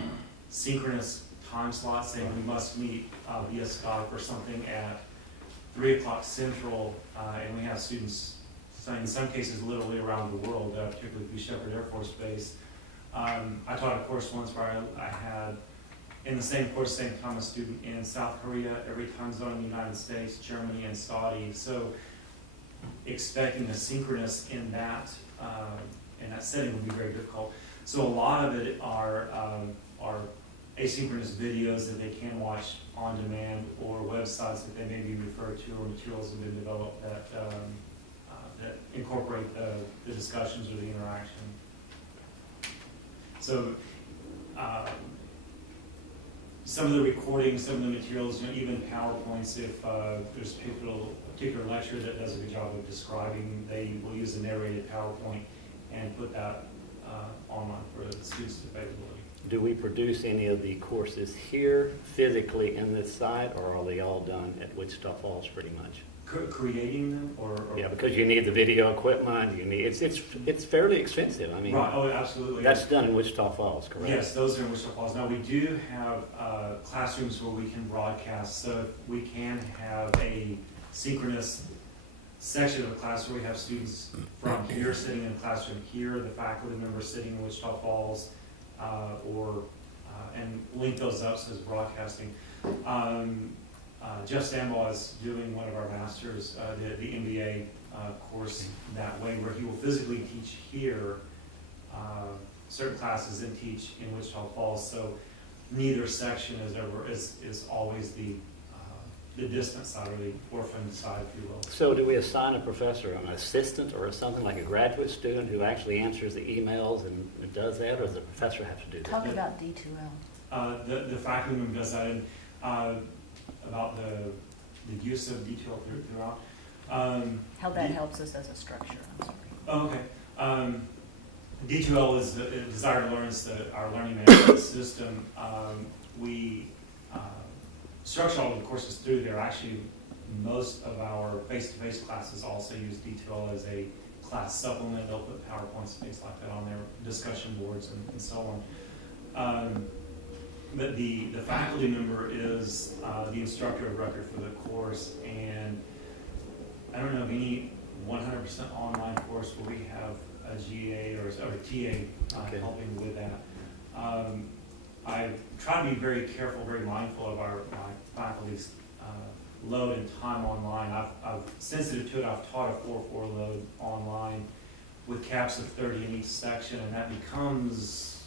synchronous time slot, saying we must meet via Skype or something at 3 o'clock Central, and we have students, in some cases literally around the world, particularly through Shepherd Air Force Base. I taught a course once where I had, in the same course, same time, a student in South Korea, every time zone in the United States, Germany, and Saudi. So expecting a synchronous in that setting would be very difficult. So a lot of it are asynchronous videos that they can watch on demand, or websites that they may be referred to, or materials that have been developed that incorporate the discussions or the interaction. So some of the recordings, some of the materials, even PowerPoints, if there's a particular lecture that does a good job of describing, they will use a narrated PowerPoint and put that online for the students' availability. Do we produce any of the courses here physically in this site, or are they all done at Wichita Falls pretty much? Creating them, or yeah, because you need the video equipment. You need it's fairly expensive. I mean, right? Oh, absolutely. That's done in Wichita Falls, correct? Yes, those are in Wichita Falls. Now we do have classrooms where we can broadcast, so we can have a synchronous section of a class where we have students from here sitting in a classroom here, the faculty member sitting in Wichita Falls, and link those up so it's broadcasting. Jeff Stambaugh is doing one of our masters, the MBA course that way, where he will physically teach here certain classes and teach in Wichita Falls. So neither section is always the distant side, or the orphan side, if you will. So do we assign a professor, an assistant, or something like a graduate student who actually answers the emails and does that, or does the professor have to do that? Talk about D2L. The faculty member does that, and about the use of D2L throughout. How that helps us as a structure, I'm sorry. Oh, okay. D2L is the Desire to Learn, our learning management system. We structure all the courses through there. Actually, most of our face-to-face classes also use D2L as a class supplement. They'll put PowerPoints and things like that on their discussion boards and so on. But the faculty member is the instructor of record for the course, and I don't know of any 100% online course where we have a GA or a TA helping with that. I try to be very careful, very mindful of my faculty's load and time online. I've sensitive to it. I've taught a 4-4 load online with caps of 30 in each section, and that becomes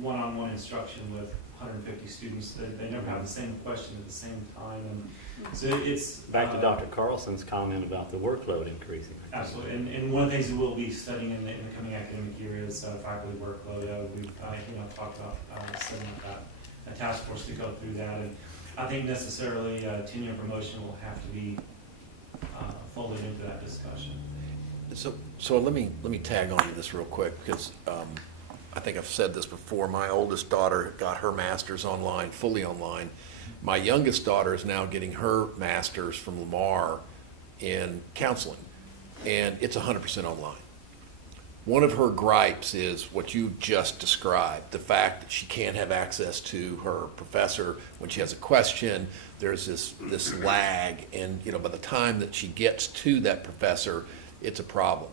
one-on-one instruction with 150 students. They never have the same question at the same time, and so it's back to Dr. Carlson's comment about the workload increasing. Absolutely, and one of the things that we'll be studying in the coming academic year is faculty workload. We've talked about setting up a task force to go through that. And I think necessarily tenure promotion will have to be folded into that discussion. So let me tag on to this real quick, because I think I've said this before. My oldest daughter got her master's online, fully online. My youngest daughter is now getting her master's from Lamar in counseling, and it's 100% online. One of her gripes is what you just described, the fact that she can't have access to her professor when she has a question. There's this lag, and by the time that she gets to that professor, it's a problem.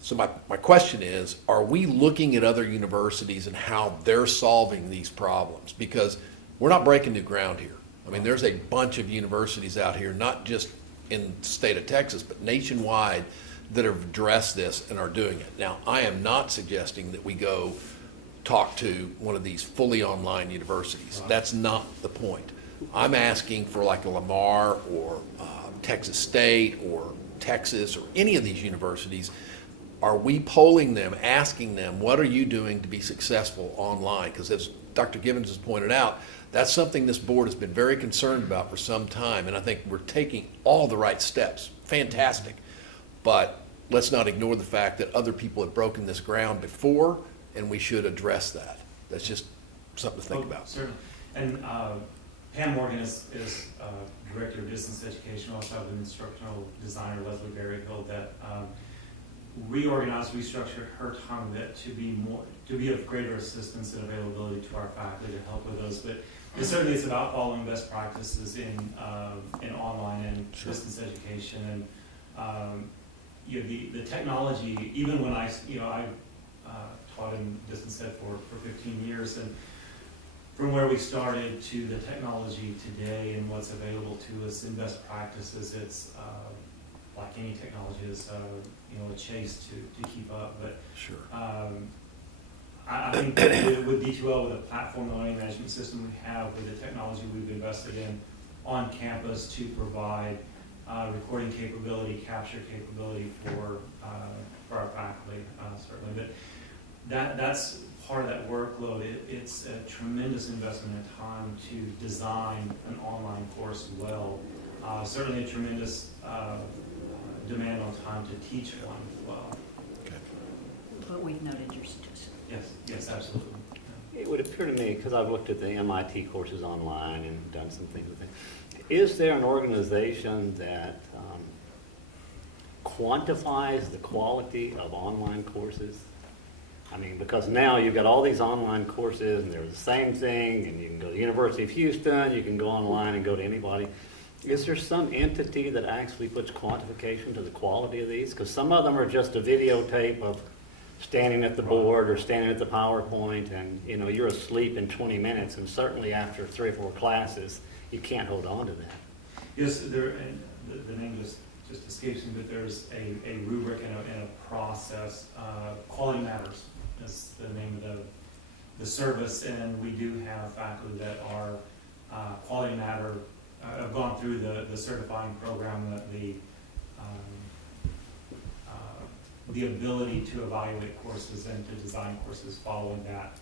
So my question is, are we looking at other universities and how they're solving these problems? Because we're not breaking new ground here. I mean, there's a bunch of universities out here, not just in the state of Texas, but nationwide, that have addressed this and are doing it. Now, I am not suggesting that we go talk to one of these fully online universities. That's not the point. I'm asking for like a Lamar or Texas State or Texas or any of these universities. Are we polling them, asking them, what are you doing to be successful online? Because as Dr. Gibbons has pointed out, that's something this board has been very concerned about for some time, and I think we're taking all the right steps. Fantastic. But let's not ignore the fact that other people have broken this ground before, and we should address that. That's just something to think about. Certainly. And Pam Morgan is Director of Business Education. We also have an instructional designer, Leslie Berryhill, that reorganized, restructured her time a bit to be of greater assistance and availability to our faculty to help with those. But it certainly is about following best practices in online and distance education. And the technology, even when I taught in distance ed for 15 years, and from where we started to the technology today and what's available to us in best practices, it's like any technology is a chase to keep up. But sure. I think that with D2L, with the platform learning management system we have, with the technology we've invested in on campus to provide recording capability, capture capability for our faculty, certainly. But that's part of that workload. It's a tremendous investment in time to design an online course well. Certainly a tremendous demand on time to teach one as well. Okay. But we've noted your suggestion. Yes, absolutely. It would appear to me, because I've looked at the MIT courses online and done some things with them, is there an organization that quantifies the quality of online courses? I mean, because now you've got all these online courses and they're the same thing, and you can go to the University of Houston, you can go online and go to anybody. Is there some entity that actually puts quantification to the quality of these? Because some of them are just a videotape of standing at the board or standing at the PowerPoint, and you're asleep in 20 minutes, and certainly after 3 or 4 classes, you can't hold on to that. Yes, and the name just escapes me, but there's a rubric and a process. Quality Matters is the name of the service, and we do have faculty that are Quality Matter, have gone through the certifying program, the ability to evaluate courses and to design courses following that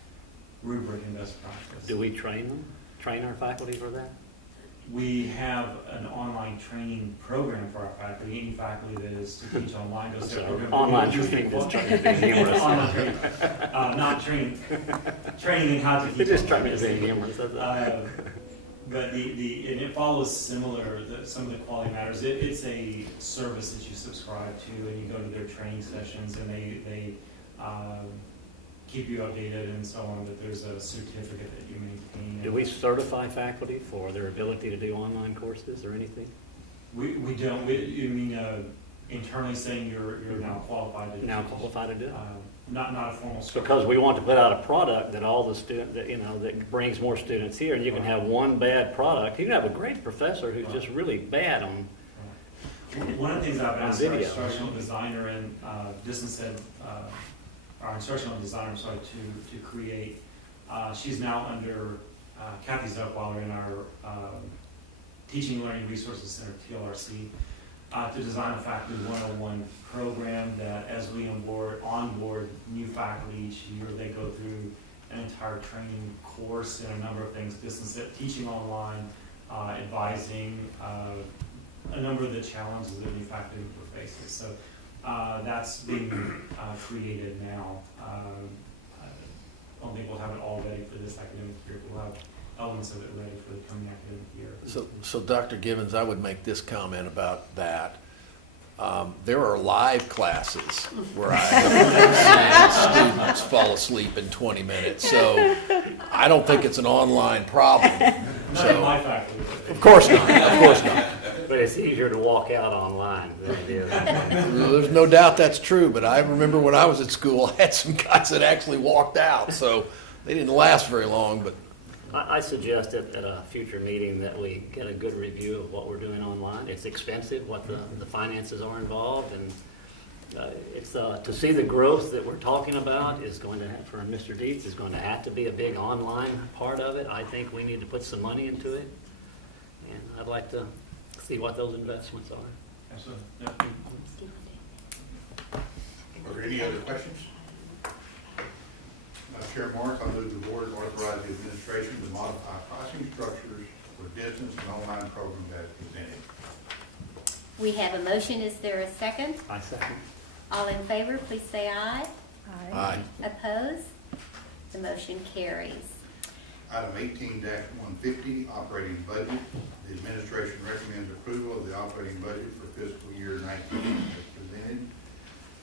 rubric and best practice. Do we train them? Train our faculty for that? We have an online training program for our faculty. Any faculty that is to teach online goes through that program. Online training is trying to be humorous. Online training, not training in how to teach. Just trying to be humorous. But and it follows similar, some of the Quality Matters. It's a service that you subscribe to, and you go to their training sessions, and they keep you updated and so on, but there's a certificate that you maintain. Do we certify faculty for their ability to do online courses or anything? We don't. You mean internally saying you're now qualified to do it? Not a formal certificate. Because we want to put out a product that all the student that brings more students here, and you can have one bad product. You can have a great professor who's just really bad on. One of the things I've asked our video. instructional designer and distance ed, our instructional designer, to create. She's now under Kathy Zuckweiler in our Teaching Learning Resources Center, TLRC, to design a faculty 101 program that, as we onboard new faculty each year, they go through an entire training course in a number of things, distance teaching online, advising, a number of the challenges that new faculty member faces. So that's being created now. I don't think we'll have it all ready for this academic year. We'll have elements of it ready for the coming academic year. So Dr. Givens, I would make this comment about that. There are live classes where I have seen students fall asleep in 20 minutes. So I don't think it's an online problem. Not in my faculty. Of course not. Of course not. But it's easier to walk out online than it is. There's no doubt that's true, but I remember when I was at school, I had some guys that actually walked out, so they didn't last very long. But I suggest at a future meeting that we get a good review of what we're doing online. It's expensive, what the finances are involved, and it's to see the growth that we're talking about is going to have, for Mr. Dietz, is going to have to be a big online part of it. I think we need to put some money into it, and I'd like to see what those investments are. Absolutely. Are there any other questions? Chair Morris, I move the board authorize the administration to modify pricing structures for distance and online programs as presented. We have a motion. Is there a second? I second. All in favor, please say aye. Aye. Opposed? The motion carries. Item 18-150, operating budget. The administration recommends approval of the operating budget for fiscal year 19 as presented.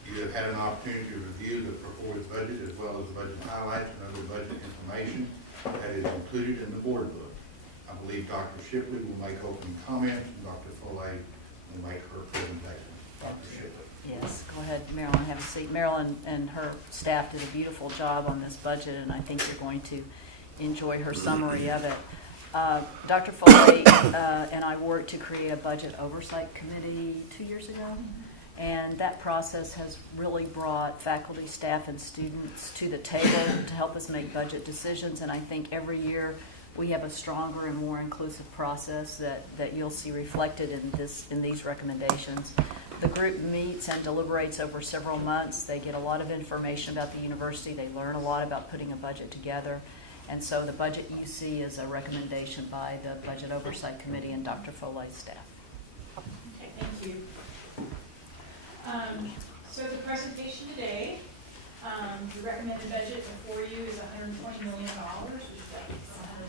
You have had an opportunity to review the proposed budget as well as the budget highlights and other budget information that is included in the board book. I believe Dr. Shipley will make opening comments and Dr. Foley will make her presentation. Dr. Shipley. Yes, go ahead, Marilyn, have a seat. Marilyn and her staff did a beautiful job on this budget, and I think you're going to enjoy her summary of it. Dr. Foley and I worked to create a budget oversight committee 2 years ago, and that process has really brought faculty, staff, and students to the table to help us make budget decisions, and I think every year we have a stronger and more inclusive process that you'll see reflected in these recommendations. The group meets and deliberates over several months. They get a lot of information about the university. They learn a lot about putting a budget together. And so the budget you see is a recommendation by the Budget Oversight Committee and Dr. Foley's staff. Okay, thank you. So the presentation today, the recommended budget before you is $120 million, which is like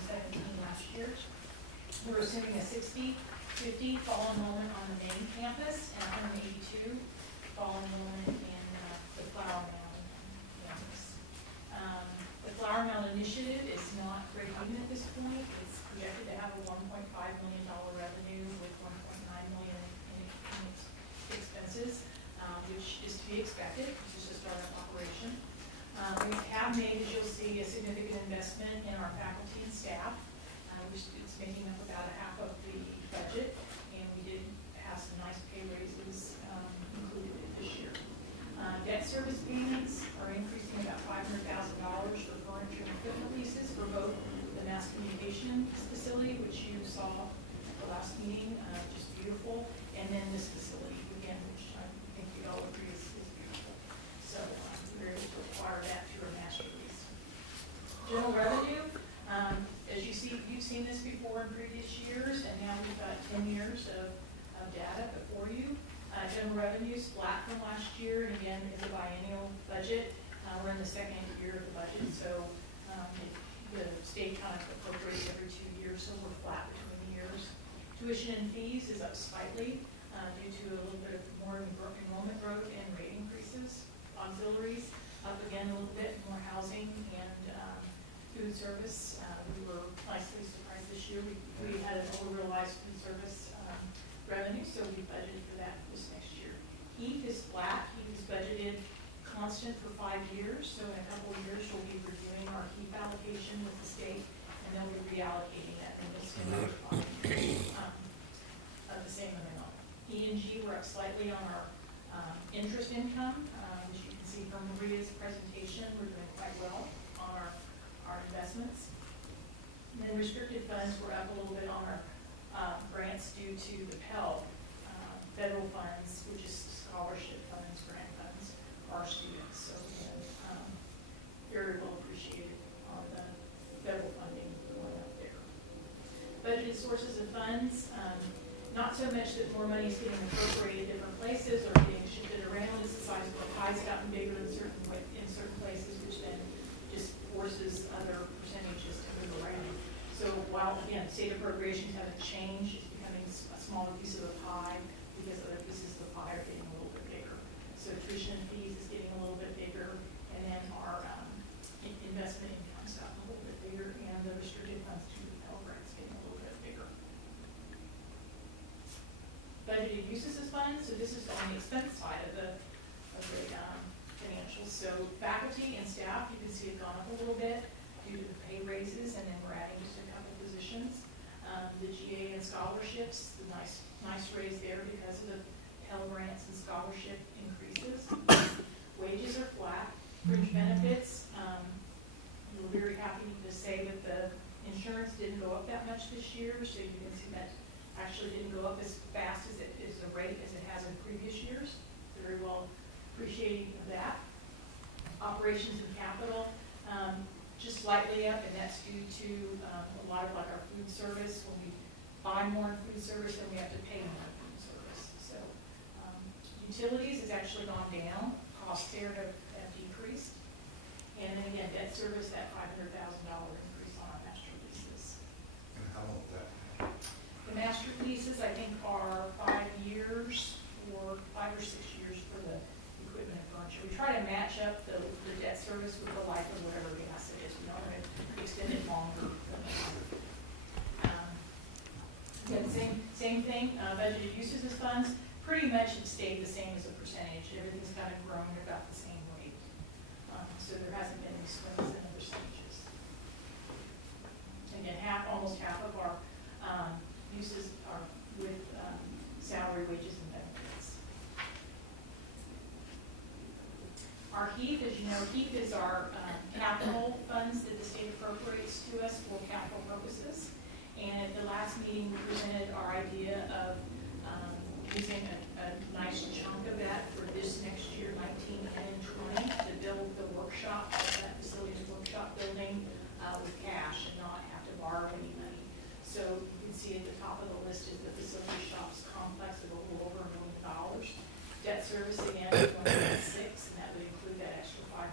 117 last year. We're assuming a 60-50 fall enrollment on the main campus and 182 fall enrollment in the Flower Mound campus. The Flower Mound initiative is not break even at this point. It's projected to have a $1.5 million revenue with $1.9 million in expenses, which is to be expected. This is a startup operation. We have made, as you'll see, a significant investment in our faculty and staff, which is making up about half of the budget, and we did have some nice pay raises included this year. Debt service payments are increasing about $500,000 for furniture and equipment leases for both the mass communications facility, which you saw the last meeting, just beautiful, and then this facility, again, which I think we all agree is beautiful. So we're able to acquire that through a master lease. General revenue, as you see, you've seen this before in previous years, and now we've got 10 years of data before you. General revenue is flat from last year, and again, it's a biennial budget. We're in the second year of the budget, so the state kind of appropriates every 2 years, so we're flat between the years. Tuition and fees is up slightly due to a little bit of more enrollment growth and rate increases. Auxiliaries up again a little bit, more housing and food service. We were nicely surprised this year. We had an over-realized food service revenue, so we budgeted for that this next year. Heat is flat. Heat is budgeted constant for 5 years, so in a couple of years we'll be reviewing our heat allocation with the state, and then we'll be reallocating that in this another 5 years of the same amount. E&G, we're up slightly on our interest income. As you can see from Maria's presentation, we're doing quite well on our investments. And then restricted funds, we're up a little bit on our grants due to the Pell federal funds, which is scholarship funds, grant funds, our students. So very well appreciated on federal funding going up there. Budgeted sources of funds, not so much that more money is getting appropriated in different places or being shifted around, it's the size of the pie's gotten bigger in certain places, which then just forces other percentages to move around. So while, again, state appropriations haven't changed, it's becoming a smaller piece of the pie because other pieces of the pie are getting a little bit bigger. So tuition fees is getting a little bit bigger, and then our investment income's gotten a little bit bigger, and the restricted funds to the Pell Grant's getting a little bit bigger. Budgeted uses of funds, so this is on the expense side of the financials. So faculty and staff, you can see have gone up a little bit due to the pay raises, and then we're adding just a couple positions. The GA and scholarships, the nice raise there because of the Pell Grants and scholarship increases. Wages are flat. Fringe benefits, we're very happy to say that the insurance didn't go up that much this year, so you can see that actually didn't go up as fast as the rate as it has in previous years. Very well appreciating that. Operations and capital, just slightly up, and that's due to a lot of like our food service. When we buy more in food service, then we have to pay more in food service. So utilities has actually gone down. Costs there have decreased. And then again, debt service, that $500,000 increase on our master leases. And how long that? The master leases, I think, are 5 years or 5 or 6 years for the equipment and furniture. We try to match up the debt service with the life of whatever the asset is. We don't want to extend it longer than the life. Again, same thing, budgeted uses of funds, pretty much it stayed the same as a percentage. Everything's kind of grown at about the same rate. So there hasn't been any swings in the percentages. Again, almost half of our uses are with salary, wages, and benefits. Our HEAP, as you know, HEAP is our capital funds that the state appropriates to us for capital purposes. And at the last meeting, we presented our idea of using a nice chunk of that for this next year, 19 and 20, to build the workshop, that facilities workshop building with cash and not have to borrow any money. So you can see at the top of the list is the facility shops complex of a little over $1 million. Debt service again is $1.6 million, and that would include that extra $500,000.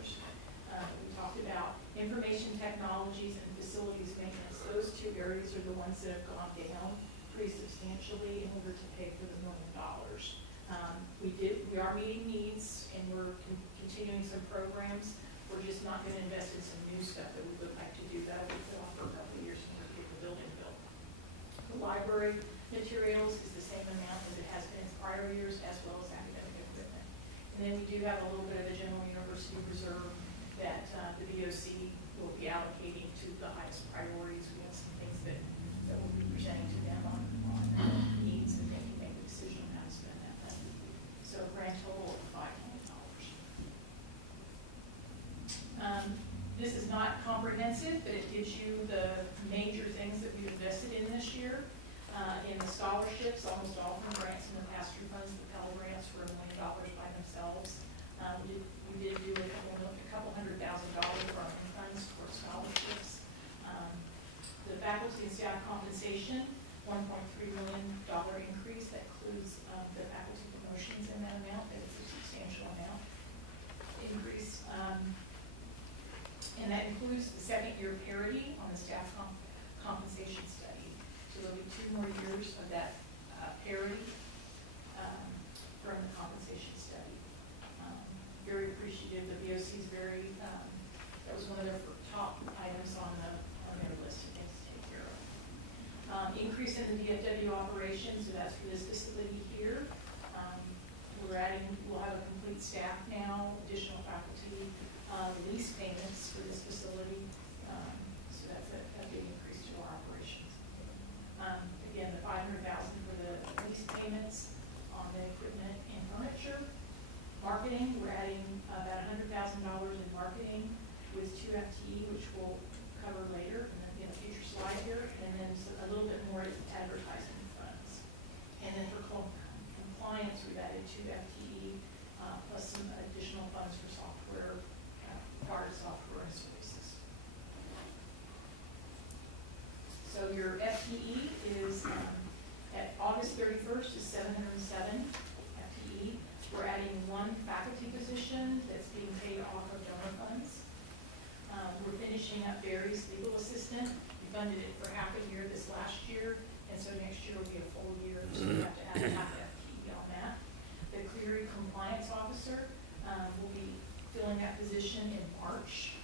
We talked about information technologies and facilities maintenance. Those two areas are the ones that have gone down pretty substantially in order to pay for the $1 million. We are meeting needs, and we're continuing some programs. We're just not going to invest in some new stuff that we would like to do. That'll be put off for a couple of years when we get the building built. The library materials is the same amount as it has been in prior years, as well as academic equipment. And then we do have a little bit of a general university reserve that the BOC will be allocating to the highest priorities. We have some things that we'll be presenting to them on needs, and they can make a decision on how to spend that money. So grand total of $5 million. This is not comprehensive, but it gives you the major things that we've invested in this year. In the scholarships, almost all from grants and the pass-through funds. The Pell Grants were $1 million by themselves. We did do a couple $100,000 for our own funds for scholarships. The faculty and staff compensation, $1.3 million increase. That includes the faculty promotions in that amount. That is a substantial amount increase. And that includes the second year parity on the staff compensation study. So there'll be 2 more years of that parity from the compensation study. Very appreciative. The BOC is very, that was one of their top items on their list of things to take care of. Increase in the DFW operations, so that's for this facility here. We'll have a complete staff now, additional faculty, lease payments for this facility. So that's a big increase to our operations. Again, the $500,000 for the lease payments on the equipment and furniture. Marketing, we're adding about $100,000 in marketing with 2 FTE, which we'll cover later in a future slide here, and then a little bit more advertising funds. And then for compliance, we've added 2 FTE plus some additional funds for software, part of software and services. first is 707 FTE. We're adding one faculty position that's being paid off of donor funds. We're finishing up Barry's legal assistant. We funded it for half a year this last year, and so next year will be a full year, so we have to add a half FTE on that. The Clery compliance officer will be filling that position in March.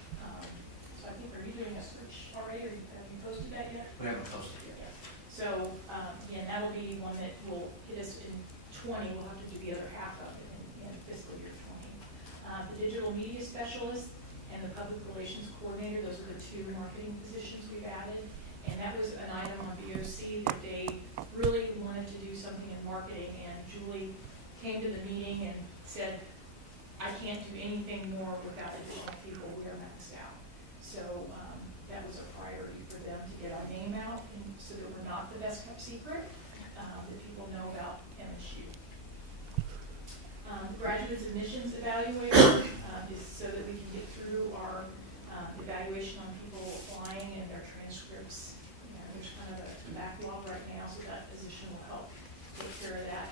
So I think, are you doing a search already, or have you posted that yet? We haven't posted it yet. So, again, that'll be one that will hit us in 20, we'll have to do the other half of it in fiscal year 20. The digital media specialist and the public relations coordinator, those are the two marketing positions we've added. And that was an item on VOC that they really wanted to do something in marketing, and Julie came to the meeting and said, I can't do anything more without additional people, we are maxed out. So that was a priority for them to get our name out, and so that we're not the best kept secret, that people know about MSU. Graduate admissions evaluator is so that we can get through our evaluation on people applying and their transcripts. You know, there's kind of a backlog right now, so that position will help take care of that.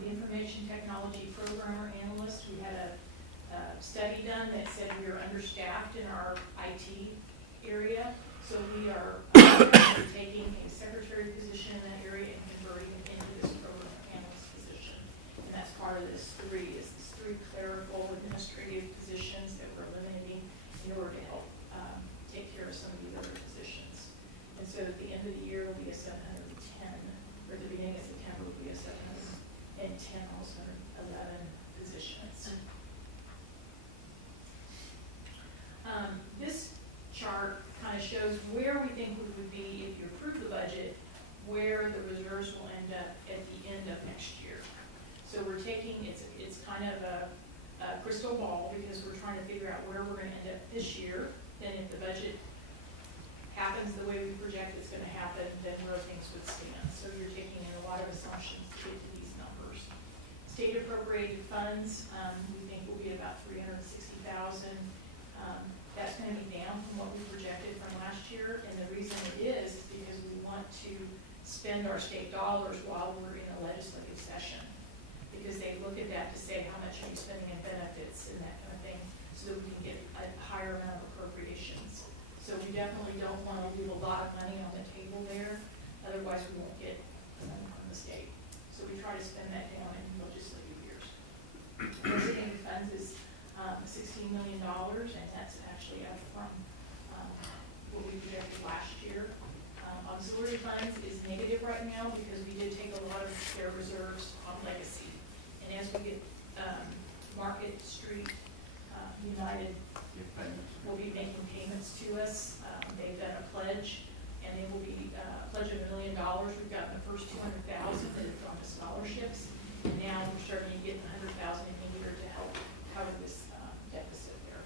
The information technology programmer analyst, we had a study done that said we are understaffed in our IT area, so we are taking a secretary position in that area and converting it into this program analyst position. And that's part of this three clerical administrative positions that we're eliminating in order to help take care of some of these other positions. And so at the end of the year, will be a 710, or at the beginning of September, will be a 710, also 11 positions. This chart kind of shows where we think we would be if you approve the budget, where the reserves will end up at the end of next year. So we're taking, it's kind of a crystal ball, because we're trying to figure out where we're going to end up this year. Then if the budget happens the way we project it's going to happen, then where things would stand. So you're taking in a lot of assumptions to get to these numbers. State appropriated funds, we think will be about $360,000. That's going to be down from what we projected from last year, and the reason it is because we want to spend our state dollars while we're in a legislative session, because they look at that to say how much are you spending in benefits and that kind of thing, so that we can get a higher amount of appropriations. So we definitely don't want to leave a lot of money on the table there, otherwise we won't get money from the state. So we try to spend that down in legislative years. Designated funds is $16 million, and that's actually up from what we projected last year. Auxiliary funds is negative right now because we did take a lot of their reserves on legacy. And as we get Market Street United will be making payments to us. They've done a pledge, and they will be a pledge of $1 million. We've gotten the first $200,000 that have gone to scholarships, and now we're starting to get $100,000 in a year to help cover this deficit there.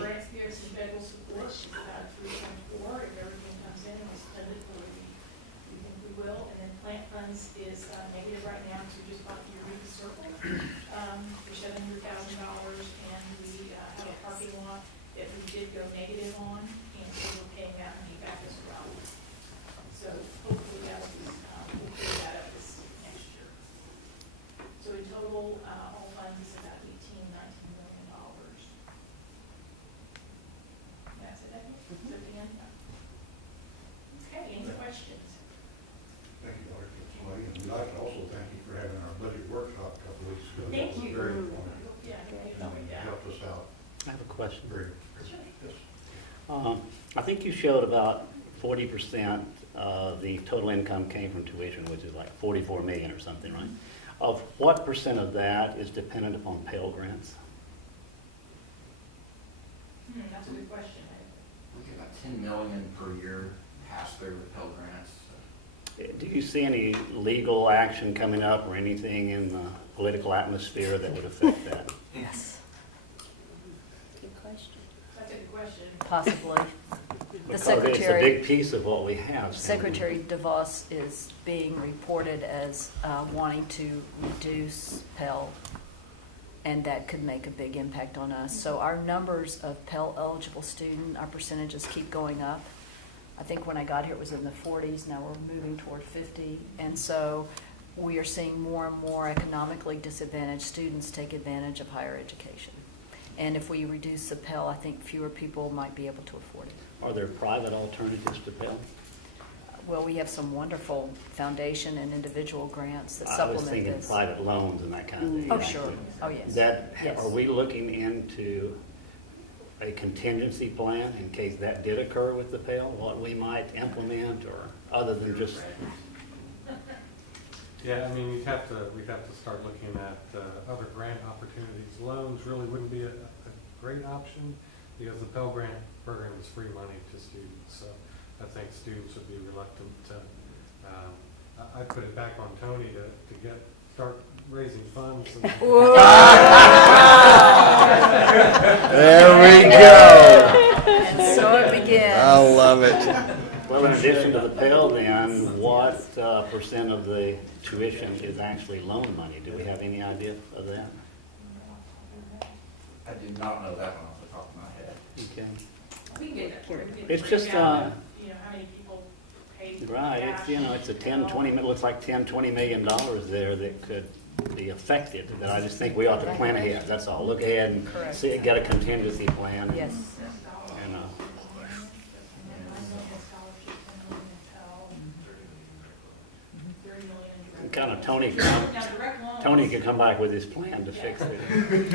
Grants, gifts, and federal support is about 3.4. If everything comes in and we spend it the way we think we will. And then plant funds is negative right now because we just bought the Eureka Circle for $700,000, and we have a parking lot that we did go negative on, and so we're paying that money back as well. So hopefully that will be, we'll clear that up this next year. So in total, all funds is about $19 million. That's it, I think. Is that the end? Okay, any questions? Thank you, Dr. Slay, and we'd like to also thank you for having our budget workshop a couple weeks ago. Thank That was you. very informative. Yeah, I think And that. helped us out I have a question. very, Sure. yes. I think you showed about 40% of the total income came from tuition, which is like 44 million or something, right? Of what percent of that is dependent upon Pell Grants? That's a good question. We get about 10 million per year pass through with Pell Grants. Do you see any legal action coming up or anything in the political atmosphere that would affect that? Yes. Good question. That's a good question. Possibly. Because it's a Secretary- big piece of what we have. Secretary DeVos is being reported as wanting to reduce Pell, and that could make a big impact on us. So our numbers of Pell eligible student, our percentages keep going up. I think when I got here it was in the 40s, now we're moving toward 50. And so we are seeing more and more economically disadvantaged students take advantage of higher education. And if we reduce the Pell, I think fewer people might be able to afford it. Are there private alternatives to Pell? Well, we have some wonderful foundation and individual grants that I was supplement thinking this. private loans and that kind of thing. Oh, sure. Oh, yes. That, Yes. are we looking into a contingency plan in case that did occur with the Pell? What we might implement, or other than just, Yeah, I mean, we'd have to start looking at other grant opportunities. Loans really wouldn't be a great option because the Pell Grant program is free money to students. So I think students would be reluctant to, I'd put it back on Tony to start raising funds. There we go. And so it begins. I love it. well, in addition to the Pell then, what percent of the tuition is actually loan money? Do we have any idea of that? I do not know that one off the top of my head. Okay. We can get that. We can It's break just, down, you know, how many people pay Right, cash. it's, you know, it's a 10, 20, it looks like $10-20 million there that could be affected, that I just think we ought to plan ahead, that's all. Look ahead and Correct. see, get a contingency plan. Yes. And, kind of Tony can come back with his plan to fix it.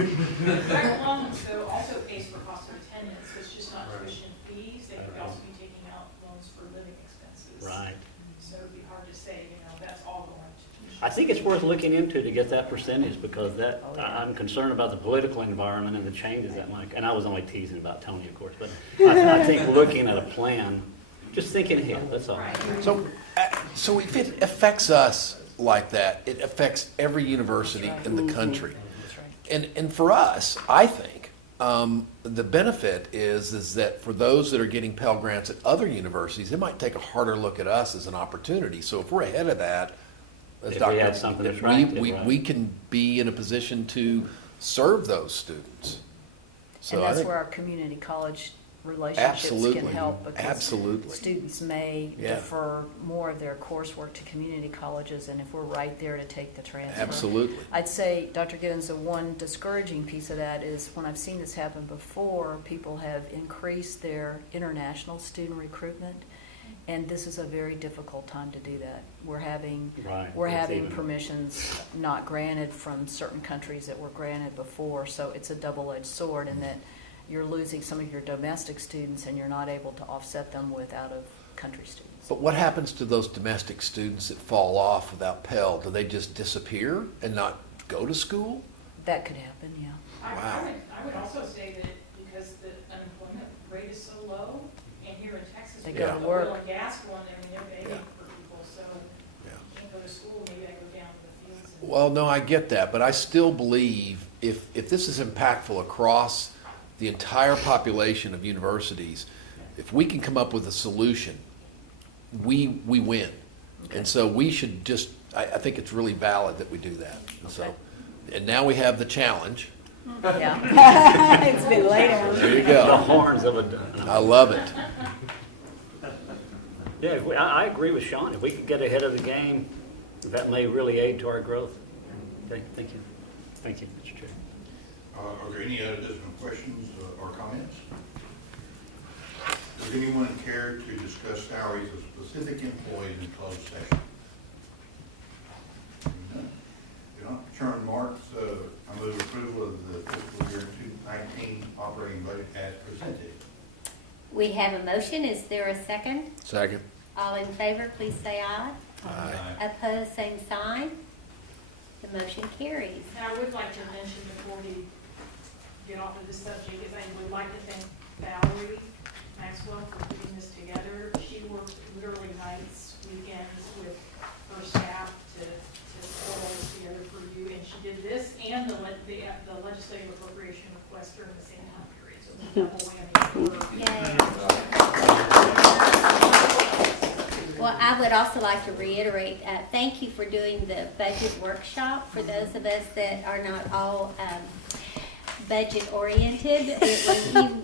Direct loans, though, also pays for cost of attendance, so it's just not tuition fees, they could also be taking out loans for living expenses. Right. So it'd be hard to say, you know, that's all going to tuition. I think it's worth looking into to get that percentage, because that, I'm concerned about the political environment and the changes that might, and I was only teasing about Tony, of course, but I think looking at a plan, just thinking ahead, that's all. So if it affects us like that, it affects every university in the country. And for us, I think, the benefit is that for those that are getting Pell Grants at other universities, they might take a harder look at us as an opportunity. So if we're ahead of that, as If we Dr. have something attractive, right. we can be in a position to serve those students. So And I that's think where our community college relationships can help, because Absolutely. students may Yeah. defer more of their coursework to community colleges, and if we're right there to take the transfer. Absolutely. I'd say, Dr. Gibbons, the one discouraging piece of that is when I've seen this happen before, people have increased their international student recruitment, and this is a very difficult time to do that. We're having Right. we're It's having even- permissions not granted from certain countries that were granted before, so it's a double-edged sword in that you're losing some of your domestic students and you're not able to offset them with out-of-country students. But what happens to those domestic students that fall off without Pell? Do they just disappear and not go to school? That could happen, yeah. I would also say that because the unemployment rate is so low, and here in Texas, They we go have to the work. oil and gas one, I mean, they're begging for people, so you can't go to school, maybe I go down to the fields. Well, no, I get that, but I still believe if this is impactful across the entire population of universities, if we can come up with a solution, we win. And so we should just, I think it's really valid that we do that. So, and now we have the challenge. Yeah. It's been later. There you go. The horns of a. I love it. Yeah, I agree with Sean. If we could get ahead of the game, that may really aid to our growth. Okay, thank you. Thank you, Mr. Chair. Are there any additional questions or comments? Does anyone care to discuss salaries of specific employees in closed session? Chairman Marks, I move approval of the fiscal year 2019 operating budget as presented. We have a motion. Is there a second? Second. All in favor, please say aye. Aye. Opposed, same sign. The motion carries. And I would like to mention before we get off of this subject, is I would like to thank Valerie Maxwell for putting this together. She worked literally nights, weekends with her staff to pull all this together for you, and she did this and the legislative appropriation request during the same time period, so it's a double whammy for her. Well, I would also like to reiterate, thank you for doing the budget workshop. For those of us that are not all budget oriented.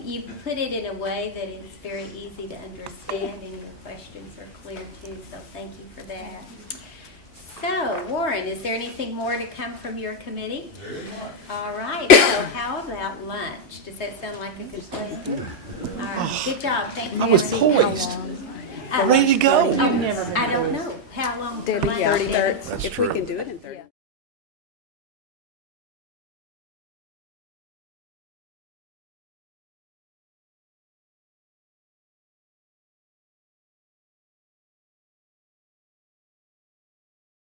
You put it in a way that is very easy to understand, and your questions are clear too, so thank you for that. So, Warren, is there anything more to come from your committee? All right, so how about lunch? Does that sound like a good plan? All right, good job, thank you. I was poised. I'm ready to go. I don't know. How long for lunch? Debbie, 30 That's if we true. can do it in 30.